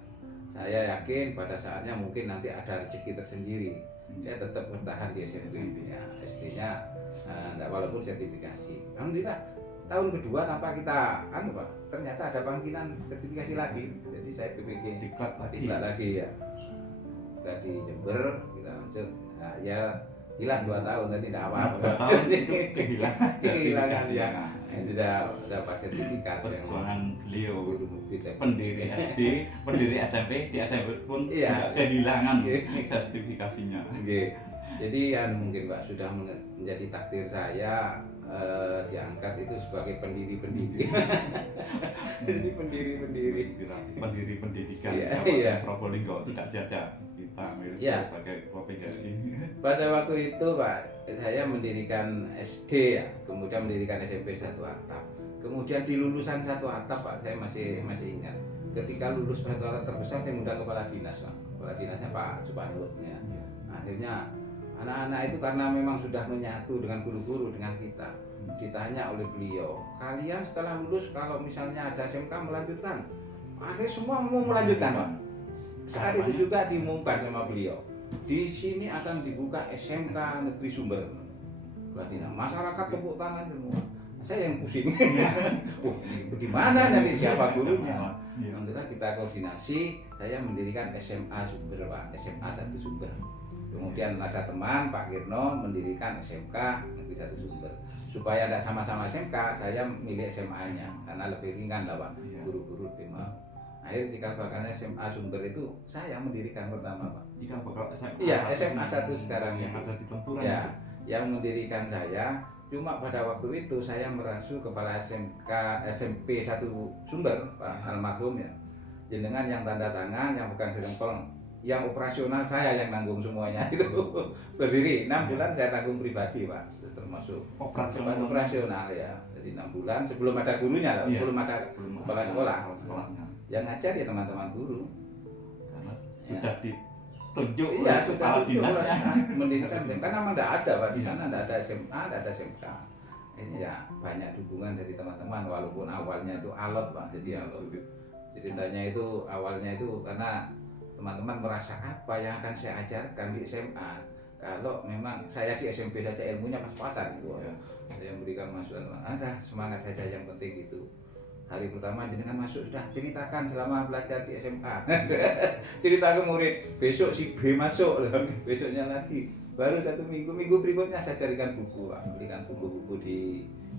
Saya yakin pada saatnya mungkin nanti ada rezeki tersendiri. Saya tetap bertahan di SMP. Ya, SD-nya walaupun sertifikasi. Alhamdulillah tahun kedua tanpa kita Pak, ternyata ada panggilan sertifikasi lagi. Jadi saya PPG Diklat lagi ya. Kita di Jember, kita lanjut. Nah, ya hilang 2 tahun tadi tidak apa-apa. 2 tahun itu kehilangan ya. Nah, Sudah dapat sertifikat yang perjuangan beliau guru kita. pendiri SD, pendiri SMP, di SMP pun Iya. kehilangan Iya. sertifikasinya. Oke. Jadi mungkin Pak sudah menjadi takdir saya diangkat itu sebagai pendiri-pendiri. Jadi pendiri-pendiri. Pendiri pendidikan Iya. Probolinggo tidak sia-sia kita milih Iya. sebagai provinsi. Pada waktu itu Pak, saya mendirikan SD ya, kemudian mendirikan SMP satu atap. Kemudian di lulusan satu atap Pak, saya masih ingat. Ketika lulus satu atap terbesar saya undang kepala dinas Pak. Kepala dinasnya Pak Suparnut ya. Akhirnya anak-anak itu karena memang sudah menyatu dengan guru-guru dengan kita, ditanya oleh beliau, kalian setelah lulus kalau misalnya ada SMK melanjutkan? Akhirnya semua mau melanjutkan Pak. Saat itu juga diumumkan sama beliau, di sini akan dibuka SMK Negeri Sumber. Masyarakat tepuk tangan semua. Saya yang pusing. Ini di mana nanti siapa gurunya? Alhamdulillah kita koordinasi, saya mendirikan SMA Sumber Pak, SMA 1 Sumber. Kemudian ada teman Pak Kirno mendirikan SMK Negeri 1 Sumber. Supaya tidak sama-sama SMK, saya milih SMA-nya karena lebih ringan lah Pak. Guru-guru lebih mau. Akhirnya cikal bakalnya SMA Sumber itu saya mendirikan pertama Pak. Cikal bakal SMA. Iya, SMA 1 sekarang yang itu. ada di Tempuran. Ya, yang mendirikan saya. Cuma pada waktu itu saya merasa kepala SMP 1 Sumber, Pak almarhum ya. Jenengan yang tanda tangan, yang pegang stempel, yang operasional saya yang nanggung semuanya itu. Berdiri 6 bulan saya tanggung pribadi, Pak. Itu termasuk operasional ya. Jadi 6 bulan sebelum ada gurunya, Iya. belum ada kepala sekolah. Sekolahnya. Yang ngajar ya teman-teman guru. Karena sudah ditunjuk Iya, oleh sudah kepala dinasnya. mendirikan SMK, karena memang tidak ada Pak di sana, tidak ada SMA, tidak ada SMK. Ini ya banyak dukungan dari teman-teman, walaupun awalnya itu alot Pak, jadi alot. Ceritanya itu awalnya itu karena teman-teman merasa apa yang akan saya ajarkan di SMA, kalau memang saya di SMP saja ilmunya pas-pasan gitu. Ya. Saya memberikan masukan, ada semangat saja yang penting itu. Hari pertama jenengan masuk sudah ceritakan selama belajar di SMA. Cerita ke murid, besok si B masuk, besoknya lagi. Baru 1 minggu berikutnya saya carikan buku, Pak. Belikan buku-buku di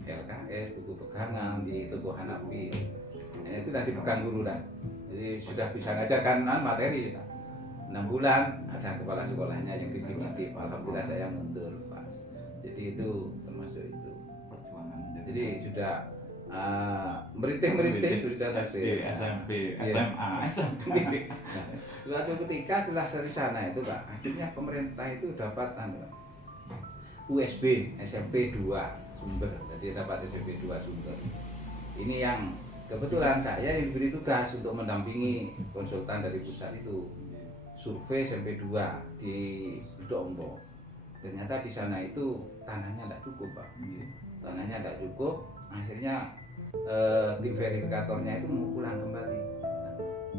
LKS, buku pegangan di toko Hanafi. Itu nanti pegang guru dah. Jadi sudah bisa ngajarkan materi. 6 bulan ada kepala sekolahnya yang definitif. Alhamdulillah saya mundur, Pak. Jadi itu termasuk itu. Perjuangan. Jadi sudah merintih sudah SD, SMP, SMA, SMP. Suatu ketika setelah dari sana itu Pak, akhirnya pemerintah itu dapat USB SMP 2 Sumber. Jadi dapat SMP 2 Sumber. Ini yang kebetulan saya yang diberi tugas untuk mendampingi konsultan dari pusat itu. Survei SMP 2 di Dombo. Ternyata di sana itu tanahnya tidak cukup Pak. Tanahnya tidak cukup, akhirnya tim verifikatornya itu mau pulang kembali.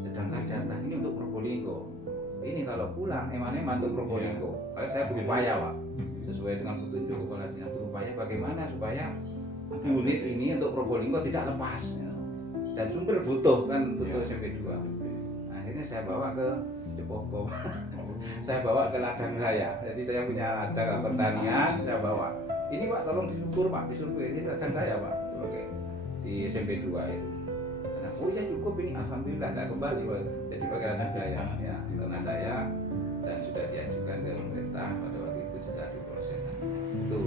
Sedangkan jatah ini untuk Probolinggo. Ini kalau pulang eman-eman untuk Probolinggo. Saya berupaya Pak, sesuai dengan petunjuk kepala dinas, berupaya bagaimana supaya unit ini untuk Probolinggo tidak lepas. Dan Sumber butuh SMP 2. Akhirnya saya bawa ke Jepoko. Saya bawa ke ladang saya. Jadi saya punya ladang pertanian, saya bawa. Ini Pak, tolong disubur Pak, disuruh ini ladang saya Pak. Oke. Di SMP 2 itu. Karena oh ya cukup ini, alhamdulillah tidak kembali Pak. Jadi pakai ladang saya, ya, tanah saya, dan sudah diajukan ke pemerintah pada waktu itu sudah diproses. Itu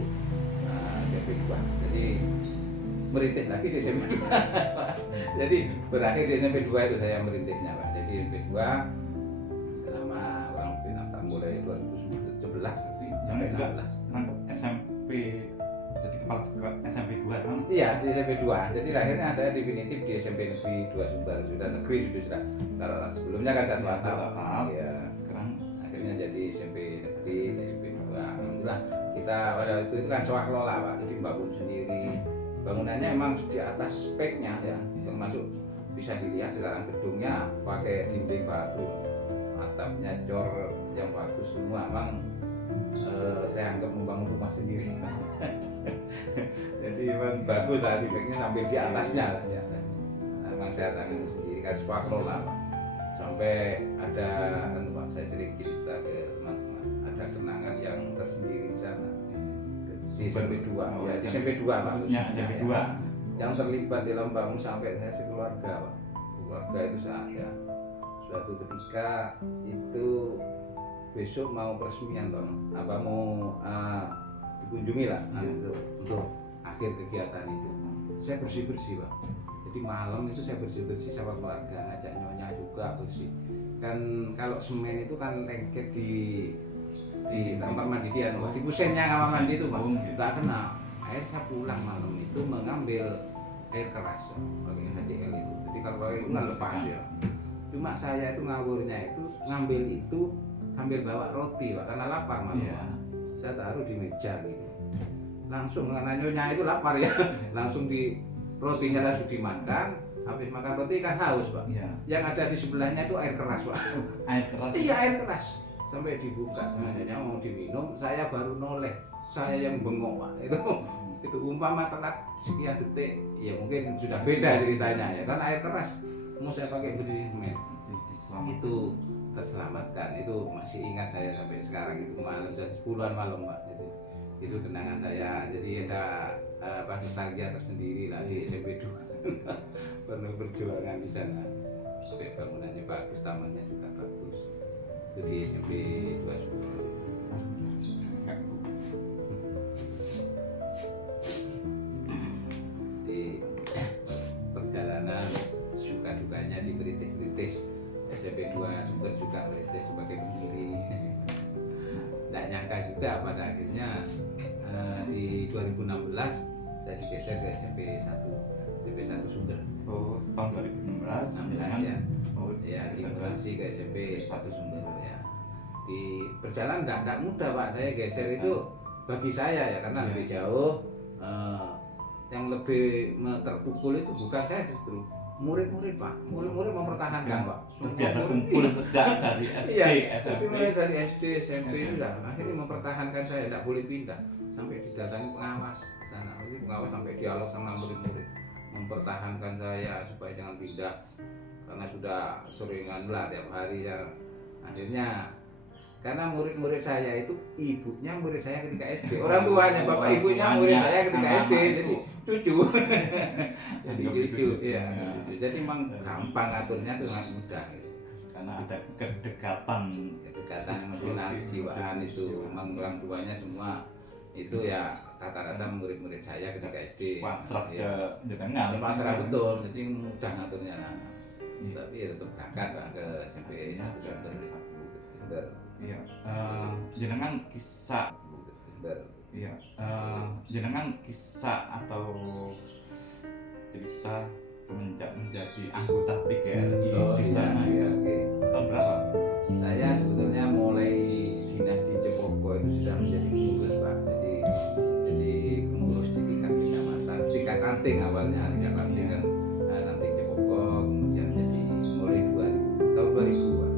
SMP 2. Jadi merintih lagi di SMP 2. Jadi berakhir di SMP 2 itu saya merintihnya Pak. Jadi SMP 2 selama kurang lebih mulai 2011 sampai 16. Nangkep SMP, jadi kepala sekolah SMP 2 kan? Iya, di SMP 2. Jadi akhirnya saya definitif di SMP Negeri 2 Sumber, sudah negeri sudah. Kalau sebelumnya kan satu atap. Iya. Sekarang Akhirnya jadi SMP Negeri, SMP 2. Alhamdulillah kita pada waktu itu kan swak lola Pak. Jadi bangun sendiri. Bangunannya emang di atas speknya ya, termasuk bisa dilihat sekarang gedungnya pakai dinding batu, atapnya cor yang bagus semua. Emang saya anggap membangun rumah sendiri. Jadi memang bagus lah, speknya sampai di atasnya lah ya. Emang saya tangani sendiri kan swak lola Pak. Sampai ada Pak, saya sering cerita ke teman-teman, ada kenangan yang tersendiri di sana. Di SMP 2, ya di SMP 2 Pak. khususnya SMP 2. Yang terlibat dalam bangun sampai saya sekeluarga Pak. Keluarga itu saja. Suatu ketika itu besok mau peresmian toh, apa mau dikunjungi lah untuk akhir kegiatan itu. Saya bersih-bersih Pak. Jadi malam itu saya bersih-bersih sama keluarga, ngajak nyonya juga bersih. Kan kalau semen itu kan lengket di tempat mandi dia, wah di kusennya kamar mandi itu Pak, nggak kena. Akhirnya saya pulang malam itu mengambil air keras pakai HCL itu. Jadi kalau pakai itu nggak lepas ya. Cuma saya itu ngawurnya itu ngambil itu sambil bawa roti Pak, karena lapar malam. Saya taruh di meja gitu. Langsung karena nyonya itu lapar ya, langsung di rotinya langsung dimakan. Habis makan roti kan haus Pak. Yang ada di sebelahnya itu air keras Pak. Air keras? Iya air keras. Sampai dibuka, nyonya mau diminum, saya baru noleh, saya yang bengok Pak. Itu umpama telat sekian detik, ya mungkin sudah beda ceritanya ya. Kan air keras mau saya pakai berdiri semen. Itu terselamatkan, itu masih ingat saya sampai sekarang. Itu malam puluhan malam Pak. Itu kenangan saya. Jadi ada nostalgia tersendiri lah di SMP 2. Pernah perjuangan di sana. Sampai bangunannya bagus, tamannya juga bagus. Itu di SMP 2 Sumber. hanya di kritis SMP 2 Sumber juga kritis sebagai pendiri. Tidak nyangka juga pada akhirnya di 2016 saya digeser ke SMP 1 Sumber. Oh, tahun 2016 16 ya. Oh, Ya, dimutasi ke SMP 1 Sumber ya. Di perjalanan tidak mudah Pak, saya geser itu bagi saya ya karena lebih jauh. Yang lebih terpukul itu bukan saya justru murid-murid Pak, murid-murid mempertahankan Pak. Terbiasa kumpul sejak dari SD, Iya, SMP. tapi mulai dari SD, SMP itu lah akhirnya mempertahankan saya, tidak boleh pindah sampai didatangi pengawas ke sana. Jadi pengawas sampai dialog sama murid-murid mempertahankan saya supaya jangan pindah karena sudah seringan lah tiap hari ya. Akhirnya karena murid-murid saya itu ibunya murid saya ketika SD, orang tuanya bapak ibunya murid saya ketika SD, jadi cucu. Jadi cucu, ya. Jadi memang gampang aturnya itu sangat mudah. Gitu. Karena ada kedekatan Emosional, kejiwaan itu memang orang tuanya semua itu ya rata-rata murid-murid saya ketika SD. pasrah ke Ya. jenengan. Pasrah betul, jadi mudah ngaturnya lah. Tapi ya tetap berangkat Pak, ke SMP 1 Sumber. Iya, jenengan kisah, iya, jenengan kisah atau cerita semenjak menjadi anggota PGRI di sana iya, ya. oke. Tahun berapa? Saya sebetulnya mulai dinas di Cepoko itu sudah menjadi pengurus Pak. Jadi pengurus di tingkat kecamatan, tingkat ranting awalnya, tingkat ranting kan ranting Cepoko, kemudian jadi mulai 2000 tahun 2000 Pak.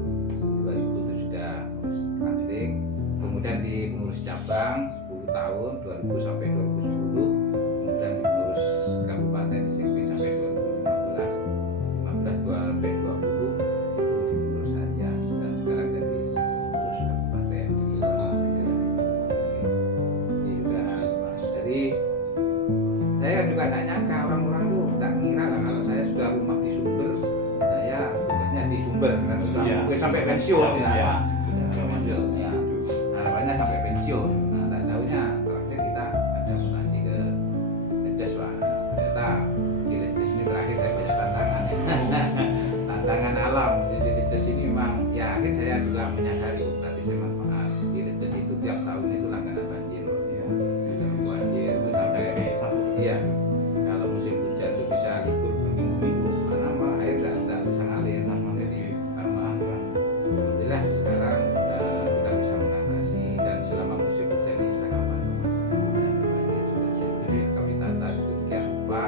2000 itu sudah pengurus ranting, kemudian di pengurus cabang 10 tahun 2000 sampai 2010, kemudian di pengurus kabupaten SMP sampai 2015, 15 sampai 20 itu di pengurus harian dan sekarang jadi pengurus kabupaten gitu. Ini juga Mas. Jadi saya juga tidak nyangka orang-orang itu tidak ngira lah kalau saya sudah rumah di Sumber, saya tugasnya di Sumber kan sudah Iya. mungkin sampai pensiun ya. Iya. Sampai pensiun ya. Harapannya sampai pensiun. Nah, tak tahunya terakhir kita ada mutasi ke Leces Pak. Ternyata di Leces ini terakhir saya banyak tantangan. Tantangan alam. Jadi Leces ini memang ya akhir saya juga menyadari berarti saya manfaat. Di Leces itu tiap tahun itu langganan banjir. Iya. Banjir itu sampai iya. Kalau musim hujan itu bisa libur berminggu-minggu. Mana Pak air tidak bisa ngalir sama jadi alhamdulillah sekarang kita bisa mengatasi dan selama musim hujan ini sudah aman. Jadi kami tata sedemikian rupa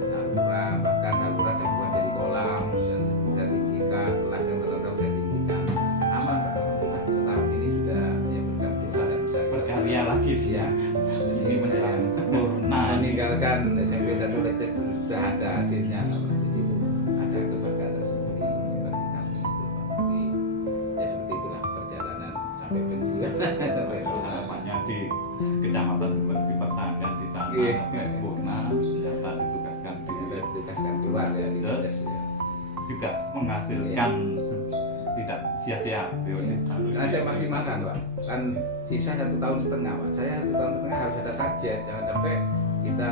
saluran, bahkan saluran saya buat jadi kolam dan bisa tinggikan, kelas yang tertentu saya tinggikan. Aman Pak, alhamdulillah setahun ini sudah ya berkat bisa dan bisa Berkarya lagi sih. ya. Jadi Ini saya sempurna. meninggalkan SMP 1 Leces itu sudah ada hasilnya Pak. Jadi itu ada kebanggaan tersendiri bagi kami itu Pak. Jadi ya seperti itulah perjalanan sampai pensiun. Sampai Harapannya di kecamatan Sumber dipertahankan di sana Iya. sampai purna, senjata ditugaskan di ditugaskan keluar ya di Terus, Leces. Ya. juga menghasilkan tidak sia-sia. Karena saya maksimalkan Pak, kan sisa 1,5 tahun Pak. Saya 1,5 tahun harus ada target, jangan sampai kita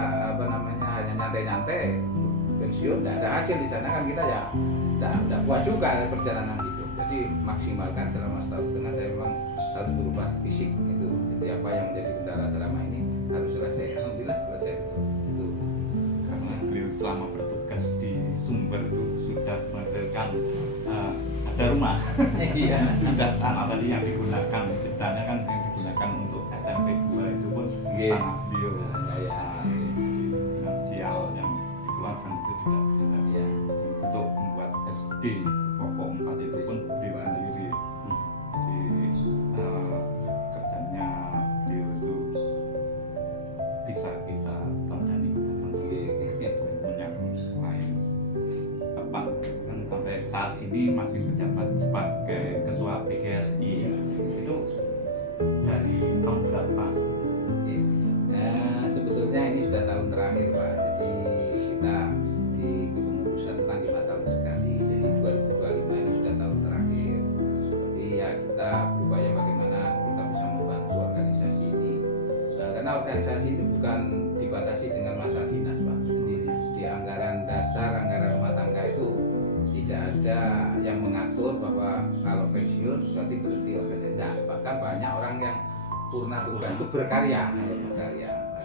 hanya nyantai-nyantai pensiun, tidak ada hasil di sana kan kita ya tidak puas juga dari perjalanan hidup. Jadi maksimalkan selama 1,5 tahun saya memang harus berubah fisik itu. Jadi apa yang menjadi kendala selama ini harus selesai. Alhamdulillah selesai itu. Karena beliau selama bertugas di Sumber itu sudah menghasilkan ada rumah. Iya. Sudah tanah tadi yang digunakan, ceritanya kan yang digunakan untuk SMP 2 itu pun Iya. tanah beliau. Ya. Finansial yang dikeluarkan itu tidak Ya. untuk membuat SD pokok 4 itu pun beliau sendiri. Jadi kerjanya beliau itu bisa kita teladani punya lain. Bapak kan sampai saat ini masih menjabat sebagai ketua PGRI. Itu dari tahun berapa? Nah, sebetulnya ini sudah tahun terakhir Pak. Jadi kita di kepengurusan itu kan 5 tahun sekali. Jadi 2025 ini sudah tahun terakhir. Tapi ya kita berupaya bagaimana kita bisa membantu organisasi ini. Nah, karena organisasi itu bukan dibatasi dengan masa dinas Pak. Jadi di anggaran dasar, anggaran rumah tangga itu ada yang mengatur bahwa kalau pensiun berarti berhenti saja. Nah, bahkan banyak orang yang purna tugas itu berkarya. Nah,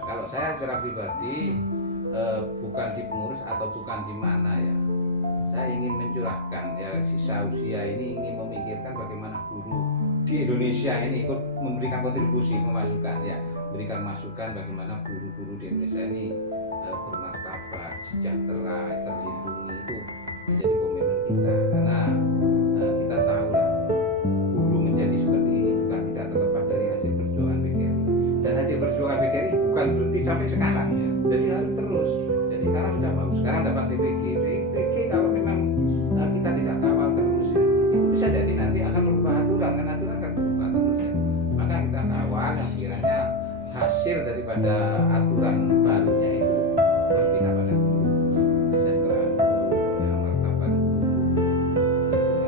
kalau saya secara pribadi bukan di pengurus atau bukan di mana ya, saya ingin mencurahkan ya sisa usia ini, ingin memikirkan bagaimana guru di Indonesia ini ikut memberikan kontribusi, memasukkan ya, berikan masukan bagaimana guru-guru di Indonesia ini bermartabat, sejahtera, terlindungi, itu menjadi komitmen kita. Karena kita tahu lah, guru menjadi seperti ini juga tidak terlepas dari hasil perjuangan PGRI, dan hasil perjuangan PGRI bukan berhenti sampai sekarang, jadi harus terus. Jadi sekarang sudah bagus, sekarang dapat TPG kalau memang kita tidak kawal terus ya, itu bisa jadi nanti akan merubah aturan, kan aturan akan berubah terus ya. Maka kita kawal yang sekiranya hasil daripada aturan barunya itu berpihak pada guru, kesejahteraan guru, ya, martabat guru,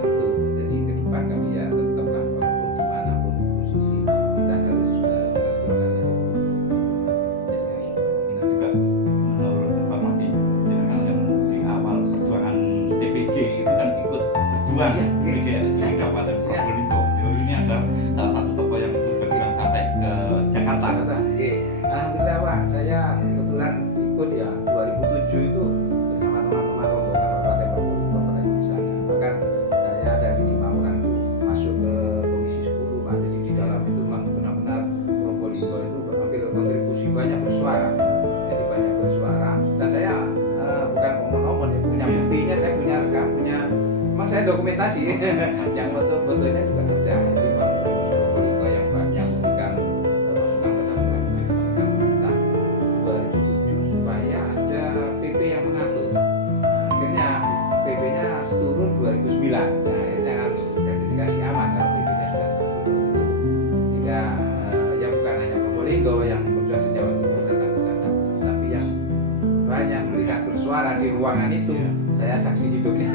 itu. Jadi ke depan kami ya tetaplah walaupun dimanapun posisi kita harus memperjuangkan nasib guru. Kita juga menurut informasi jenengan yang di awal perjuangan TPG itu kan ikut berjuang di Kabupaten Probolinggo. Ini ada salah satu tokoh yang bergerak sampai ke Jakarta. Alhamdulillah Pak, saya kebetulan ikut ya 2007 itu bersama teman-teman rombongan Kabupaten Probolinggo pernah ikut ke sana. Bahkan saya dari 5 orang itu masuk ke komisi 10 Pak. Jadi di dalam itu memang benar-benar Probolinggo itu ambil kontribusi, banyak bersuara. Jadi banyak bersuara. Dan saya bukan omong-omong ya, punya buktinya, saya punya rekam, memang saya dokumentasi. Yang foto-fotonya juga ada. Jadi memang Probolinggo yang banyak memberikan masukan kepada pemerintah 2007 supaya ada PP yang mengatur. Nah, akhirnya PP-nya turun 2009. Nah, akhirnya kan sertifikasi aman kalau PP-nya sudah turun gitu. Sehingga ya bukan hanya Probolinggo yang berjuang se-Jawa Timur datang ke sana, tapi yang banyak memberikan bersuara di ruangan itu. Saya saksi hidupnya.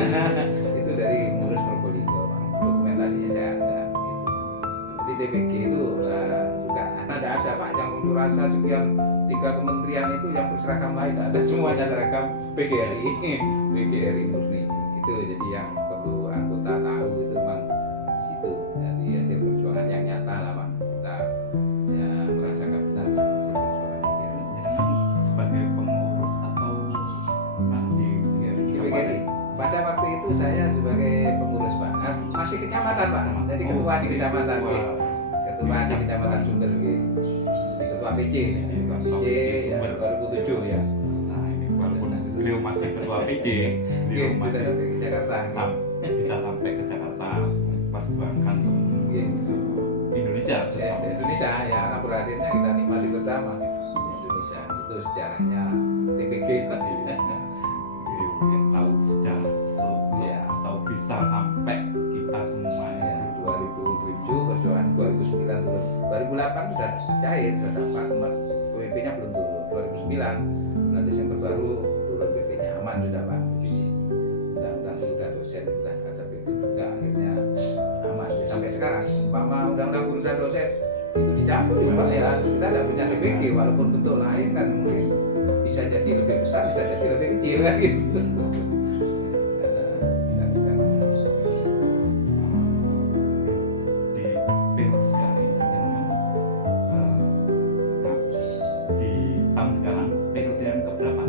Itu dari Pengurus Probolinggo, Bang. Dokumentasinya saya ada gitu. Seperti TPG itu juga ada Pak yang unjuk rasa sekian 3 kementerian itu yang berseragam lain, ada semuanya seragam PGRI PGRI murni. Itu jadi yang perlu anggota tahu itu memang di situ. Jadi hasil perjuangan yang nyata lah Pak. Kita ya merasakan benar lah hasil perjuangan PGRI. Jenengan sebagai pengurus atau di PGRI. Pada waktu itu saya sebagai pengurus Pak, masih kecamatan Pak, jadi ketua di kecamatan, ketua di kecamatan Sumber, jadi ketua PC ya 2007 ya. Nah ini walaupun beliau masih ketua PJ, beliau masih sampai ke Jakarta. bisa sampai ke Jakarta memperjuangkan Indonesia. Ya, Indonesia ya, karena berhasilnya kita nikmati bersama. Indonesia itu sejarahnya TPG. Yang tahu sejarah Ya. atau bisa sampai kita semuanya. Ya, 2007 perjuangan 2009 turun, 2008 sudah cair, sudah dapat PP-nya belum turun. 2009 bulan Desember baru turun PP-nya, aman sudah Pak. Undang-undang guru dan dosen sudah ada PP juga, akhirnya aman sampai sekarang. Umpama undang-undang guru dan dosen itu dicabut Pak ya, kita tidak punya TPG, walaupun bentuk lain kan mungkin bisa jadi lebih besar, bisa jadi lebih kecil kan gitu. Di periode sekarang ini jangan di tahun sekarang periode yang keberapa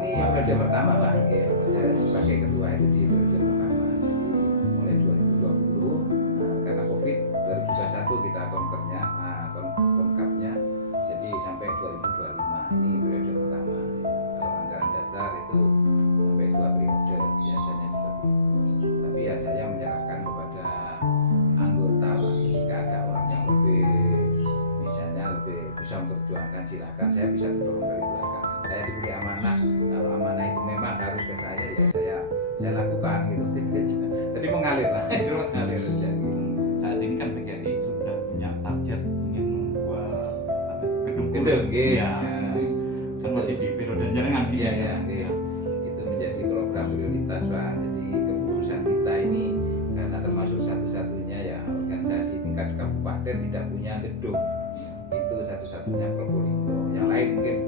Ini periode pertama Pak, ya, saya sebagai ketua itu di periode pertama. Jadi mulai 2020 karena COVID, 2021 kita konkernya, konkapnya, jadi sampai 2025 ini periode pertama. Kalau anggaran dasar itu sampai 2 periode biasanya seperti itu. Tapi ya saya menyerahkan kepada anggota Pak, jika ada orang yang lebih misalnya lebih bisa memperjuangkan silakan, saya bisa tolong dari belakang. Saya diberi amanah, kalau amanah itu memang harus ke saya ya saya lakukan gitu. Jadi mengalir lah, itu mengalir aja gitu. Saat ini kan PGRI sudah punya target ingin membuat gedung Iya. kan masih di periode jenengan Iya. Itu menjadi program prioritas Pak. Jadi kepengurusan kita ini karena termasuk satu-satunya ya organisasi tingkat kabupaten tidak punya gedung. Itu satu-satunya Probolinggo. Yang lain mungkin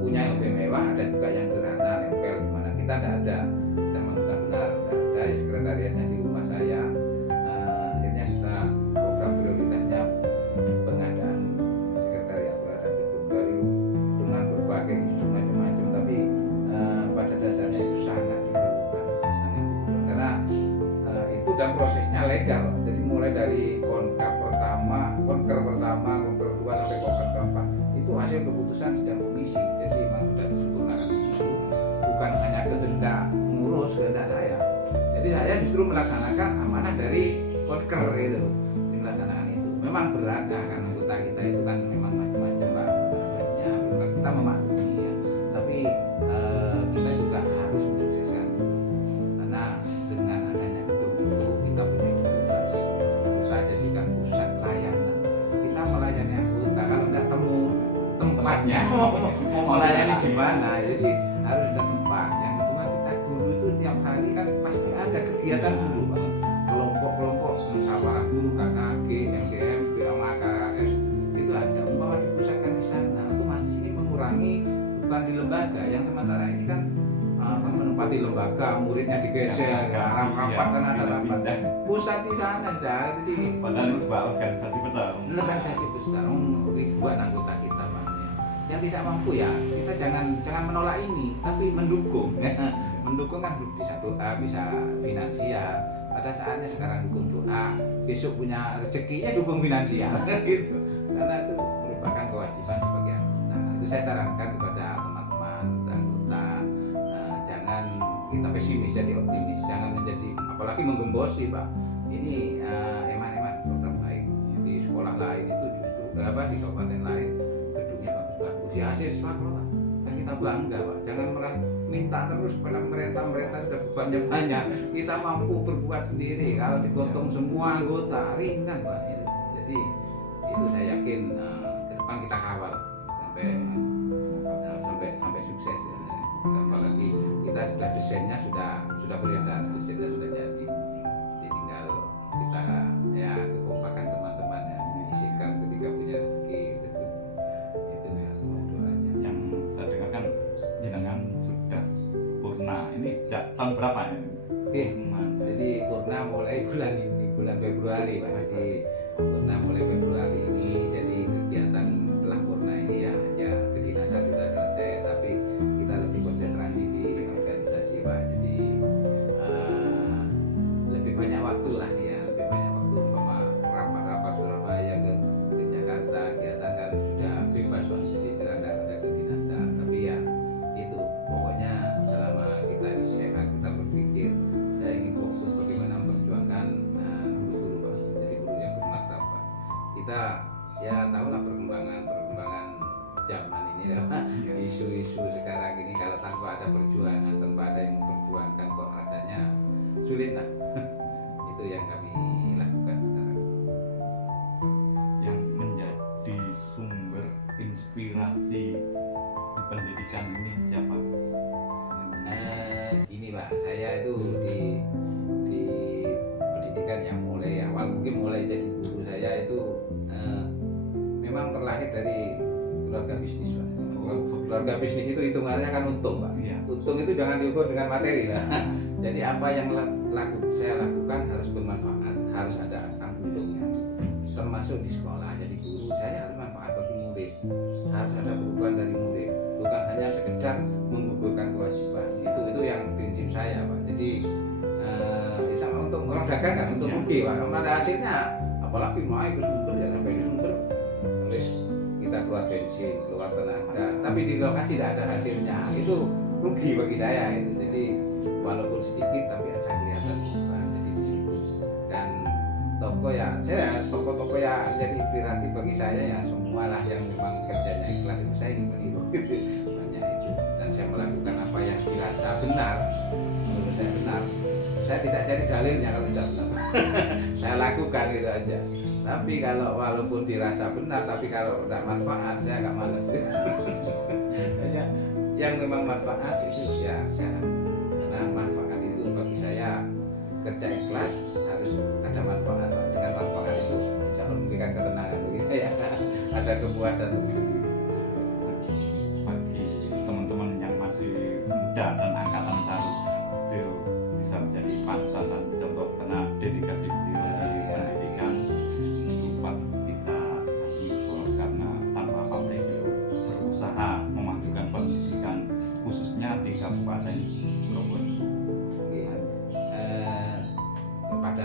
punya yang lebih mewah, ada juga yang sederhana nempel di mana kita tidak ada. dan prosesnya legal. Jadi mulai dari konker pertama, konker kedua sampai konker keempat itu hasil keputusan sidang komisi. Jadi memang sudah disempurnakan itu, bukan hanya kehendak pengurus, kehendak saya. Jadi saya justru melaksanakan amanah dari konker itu, melaksanakan itu. Memang berat ya, karena anggota kita itu kan memang macam-macam Pak, banyak kita memaklumi ya. Tapi kita juga harus mensukseskan, karena dengan adanya gedung itu kita punya identitas, kita jadikan pusat layanan, kita melayani anggota. Kalau nggak temu tempatnya mau melayani di mana, jadi harus ada tempat. Yang kedua, kita guru itu tiap hari kan pasti ada kegiatan guru Pak, kelompok-kelompok musyawarah guru, KKG, MGM, BMA, KKS itu ada, umpama dipusatkan di sana, otomatis ini mengurangi beban di lembaga yang sementara ini kan menempati lembaga, muridnya digeser, rapat kan ada rapat, pusat di sana sudah. Jadi padahal itu sebuah organisasi besar. Organisasi besar, ribuan anggota kita Pak. Yang tidak mampu ya kita jangan menolak ini, tapi mendukung. Mendukung kan bisa doa, bisa finansial. Pada saatnya sekarang dukung doa, besok punya rezekinya dukung finansial, gitu. Karena itu merupakan kewajiban sebagai anggota. Itu saya sarankan kepada teman-teman anggota, jangan kita pesimis jadi optimis, jangan menjadi apalagi menggembosi Pak. Ini eman-eman program baik di sekolah lain itu justru di kabupaten lain gedungnya bagus-bagus. Ya hasil swasta lah, kan kita bangga Pak. Jangan minta terus pada mereka sudah bebannya banyak. Kita mampu berbuat sendiri. Kalau digotong semua anggota ringan Pak. Jadi itu saya yakin ke depan kita kawal sampai sukses ya. Apalagi kita sudah desainnya sudah beredar, desainnya sudah jadi tinggal kita ya kekompakan teman-teman ya menyisihkan ketika punya rezeki itu ya doanya. Yang saya dengar kan jenengan sudah purna ini tahun berapa ya? Oke, jadi purna mulai bulan Februari Pak. Jadi purna mulai Februari ini, jadi kegiatan telah purna ini ya kedinasan sudah selesai, tapi kita lebih konsentrasi di organisasi Pak. Jadi lebih banyak waktu lah dia, lebih banyak waktu umpama rapat-rapat Surabaya ke Jakarta, kegiatan kan sudah bebas Pak. Jadi tidak ada kedinasan, tapi ya itu pokoknya selama kita sehat, kita berpikir saya ingin fokus bagaimana memperjuangkan guru-guru Pak, jadi guru yang bermartabat. Kita ya tahulah perkembangan zaman ini lah Pak. Isu-isu sekarang ini kalau tanpa ada perjuangan, tanpa ada yang memperjuangkan kok rasanya sulit lah. Itu yang kami lakukan sekarang. Yang menjadi sumber inspirasi di pendidikan ini siapa? Gini Pak, saya itu di pendidikan yang mulai awal, mungkin mulai jadi guru saya itu memang terlahir dari keluarga bisnis Pak. Keluarga bisnis itu hitungannya kan untung Pak. Iya. Untung itu jangan diukur dengan materi lah. Jadi apa yang saya lakukan harus bermanfaat, harus ada untungnya. Termasuk di sekolah, jadi guru saya harus manfaat bagi murid, harus ada perubahan dari murid, bukan hanya sekedar menggugurkan kewajiban. Itu yang prinsip saya Pak. Jadi sama untuk orang dagang kan, untuk rugi Pak. Kalau ada hasilnya, apalagi naik ke sumber ya, sampai di sumber terus kita keluar bensin, keluar tenaga, tapi di lokasi tidak ada hasilnya, itu rugi bagi saya itu. Jadi walaupun sedikit tapi ada kelihatan perubahan. Jadi di situ. Dan toko ya jadi inspiratif bagi saya ya, semualah yang memang kerjanya ikhlas itu saya ingin meniru gitu. Banyak itu, dan saya melakukan apa yang dirasa benar, menurut saya benar. Saya tidak cari dalilnya kalau tidak benar. Saya lakukan gitu aja. Tapi kalau walaupun dirasa benar, tapi kalau tidak manfaat saya agak malas gitu. Yang memang manfaat itu ya saya, karena manfaat itu bagi saya kerja ikhlas harus ada manfaat. Dengan manfaat itu bisa memberikan ketenangan bagi saya, ada kepuasan tersendiri. Bagi teman-teman yang masih muda dan angkatan baru, beliau bisa menjadi panutan dan contoh karena dedikasi beliau di pendidikan. Buat kita impor karena tanpa pamrih beliau berusaha memajukan pendidikan khususnya di Kabupaten Probolinggo. Kepada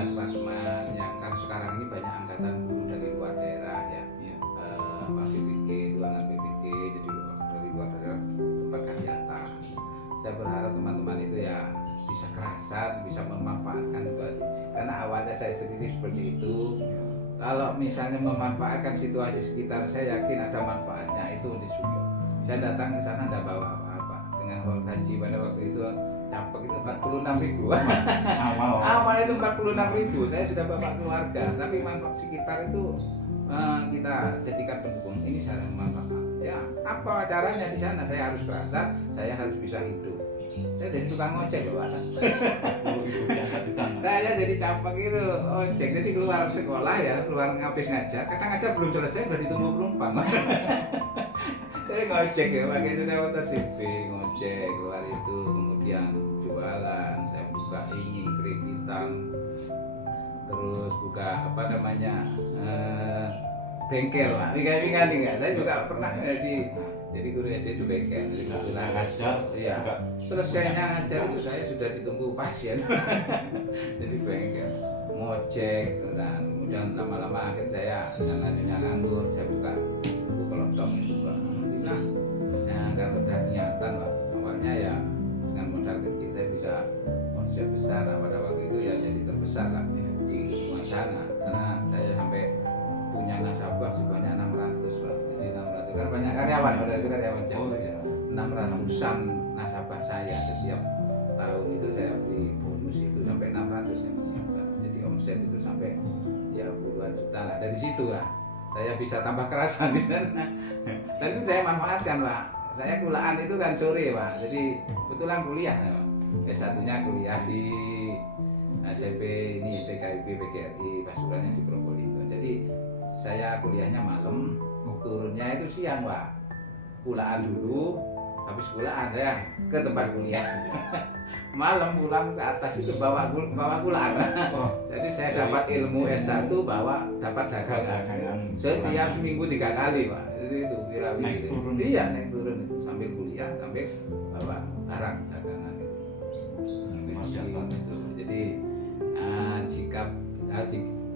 bisa memanfaatkan itu aja. Karena awalnya saya sendiri seperti itu. Kalau misalnya memanfaatkan situasi sekitar, saya yakin ada manfaatnya itu di Suyo. Saya datang ke sana tidak bawa apa-apa. Dengan uang haji pada waktu itu campur itu 46.000. Awal itu 46.000. Saya sudah bawa keluarga. Tapi manfaat sekitar itu kita jadikan pendukung. Ini saya manfaat. Ya apa caranya di sana? Saya harus berasa, saya harus bisa hidup. Saya jadi tukang ojek loh, Pak. Saya jadi campak itu ojek, jadi keluar sekolah ya, keluar ngabis ngajar, kadang ngajar belum selesai udah ditunggu penumpang. Saya ngojek ya, pakai sepeda motor CB, ngojek keluar itu, kemudian jualan, saya buka ini kreditan, terus buka apa namanya bengkel lah, ingat enggak? Saya juga pernah jadi guru SD itu bengkel, jadi kebetulan ngajar, iya. Selesainya ngajar itu saya sudah ditunggu pasien, jadi bengkel, ngojek, dan kemudian lama-lama akhirnya saya nyanyi nganggur, saya buka buku kelontong itu, Pak. Alhamdulillah, ya kalau udah niatan, Pak. Awalnya ya dengan modal kecil saya bisa konsep besar, nah, pada waktu itu ya jadi terbesar lah di semua sana, karena saya sampai punya nasabah sebanyak 600, Pak. Jadi 600 kan banyak karyawan, pada itu karyawan jauh ya. 600-an nasabah saya setiap tahun itu saya beli bonus itu sampai 600 ya, Pak. Jadi omset itu sampai ya puluhan juta lah. Dari situ lah saya bisa tambah kerasan di sana. Dan itu saya manfaatkan, Pak. Saya kulaan itu kan sore, Pak. Jadi kebetulan kuliah, Pak. S1-nya kuliah di SMP ini TKIP PGRI Pasuruan di Probolinggo. Jadi saya kuliahnya malam, turunnya itu siang, Pak. Kulaan dulu, habis kulaan saya ke tempat kuliah. Malam pulang ke atas itu bawa kulaan. Jadi saya dapat ilmu S1 dapat dagangan. Setiap seminggu 3 kali, Pak. Itu wirawiri. Naik turun. Iya, naik turun itu sambil kuliah, sambil bawa barang dagangan itu. Itu. Jadi jika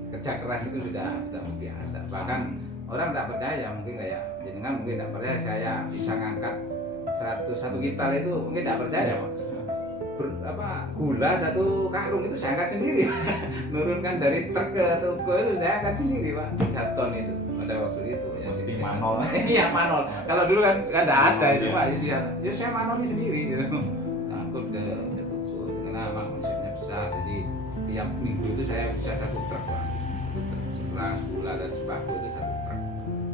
kerja keras itu sudah biasa. Bahkan orang tak percaya, mungkin kayak jenengan mungkin tak percaya saya bisa ngangkat 101 kintal itu mungkin tak percaya, Pak. Gula 1 karung itu saya angkat sendiri. Nurunkan dari truk ke toko itu saya angkat sendiri, Pak. 3 ton itu pada waktu itu ya. Seperti manol. Iya, manol. Kalau dulu kan enggak ada itu, Pak. Ya saya manoli sendiri gitu. Angkut ke toko karena memang konsepnya besar. Jadi tiap minggu itu saya bisa 1 truk, Pak. 1 truk beras, gula dan sembako itu 1 truk.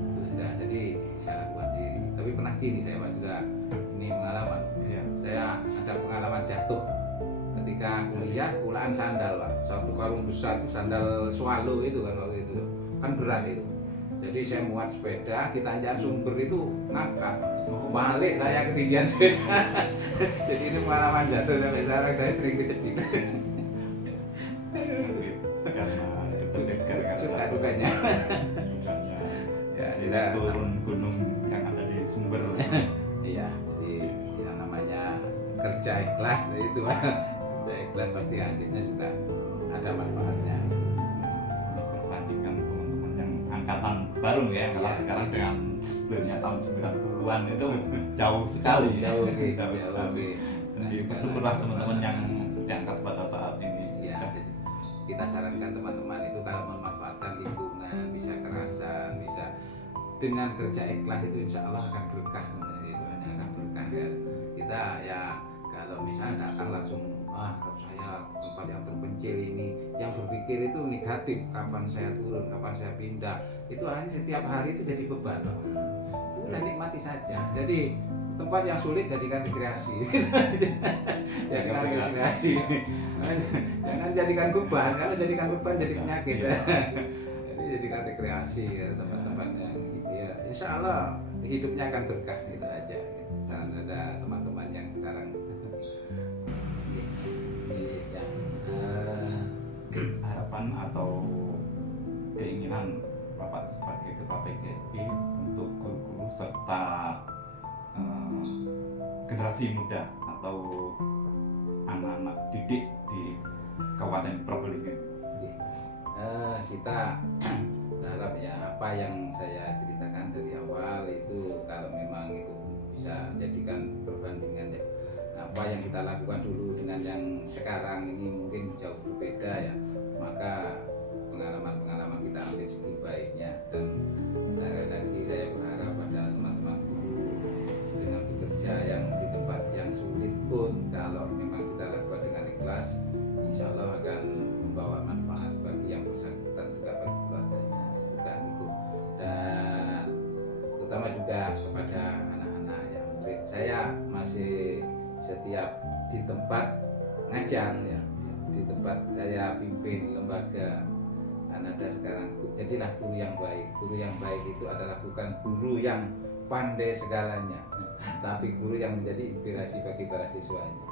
Itu sudah. Jadi saya lakukan diri. Tapi pernah gini saya, Pak, juga ini pengalaman. Iya. Saya ada pengalaman jatuh ketika kuliah, kulaan sandal, Pak. 1 karung besar itu sandal swallow itu kan waktu itu. Kan berat itu. Jadi saya muat sepeda di tanjakan Sumber itu ngangkat. Balik saya ketinggian sepeda. Jadi itu pengalaman jatuh sampai sekarang saya sering kecepit. Karena Suka dukanya. Ya, kita turun gunung yang ada di Sumber. Iya, jadi yang namanya kerja ikhlas itu, kerja ikhlas pasti hasilnya juga ada manfaatnya. Perbandingan teman-teman yang angkatan baru ya, kalau Ya, sekarang dengan dunia tahun 90-an itu jauh sekali. Jauh sekali. lebih. Jadi bersyukurlah teman-teman yang diangkat pada saat ini. Ya, jadi kita sarankan teman-teman itu kalau memanfaatkan lingkungan, bisa kerasan, bisa dengan kerja ikhlas itu insya Allah akan berkah. Itu hanya akan berkah ya. Kita ya kalau misalnya datang langsung kalau saya tempat yang terpencil ini, yang berpikir itu negatif, kapan saya turun, kapan saya pindah, itu hanya setiap hari itu jadi beban, Pak. Udah nikmati saja. Jadi tempat yang sulit jadikan rekreasi. Jadikan rekreasi. Jangan jadikan beban. Kalau jadikan beban jadi penyakit. Jadi jadikan rekreasi ya, tempat-tempat yang gitu ya. Insya Allah hidupnya akan berkah gitu aja. Dan ada teman-teman yang sekarang yang harapan atau keinginan Bapak sebagai ketua PGRI untuk guru-guru serta generasi muda atau anak-anak didik di Kabupaten Probolinggo. Kita berharap ya apa yang saya ceritakan dari awal itu kalau memang itu bisa jadikan perbandingan ya. Nah, apa yang kita lakukan dulu dengan yang sekarang ini mungkin jauh berbeda ya, maka pengalaman-pengalaman kita ambil segi baiknya. Dan saya berharap pada teman-teman guru dengan bekerja yang di tempat yang sulit pun, kalau memang kita lakukan dengan ikhlas, insya Allah akan membawa manfaat bagi yang bersangkutan juga bagi keluarganya, bukan itu. Dan terutama juga kepada anak-anak yang murid saya masih setiap di tempat ngajar ya, di tempat saya pimpin lembaga Anada sekarang, jadilah guru yang baik. Guru yang baik itu adalah bukan guru yang pandai segalanya, tapi guru yang menjadi inspirasi bagi para siswanya.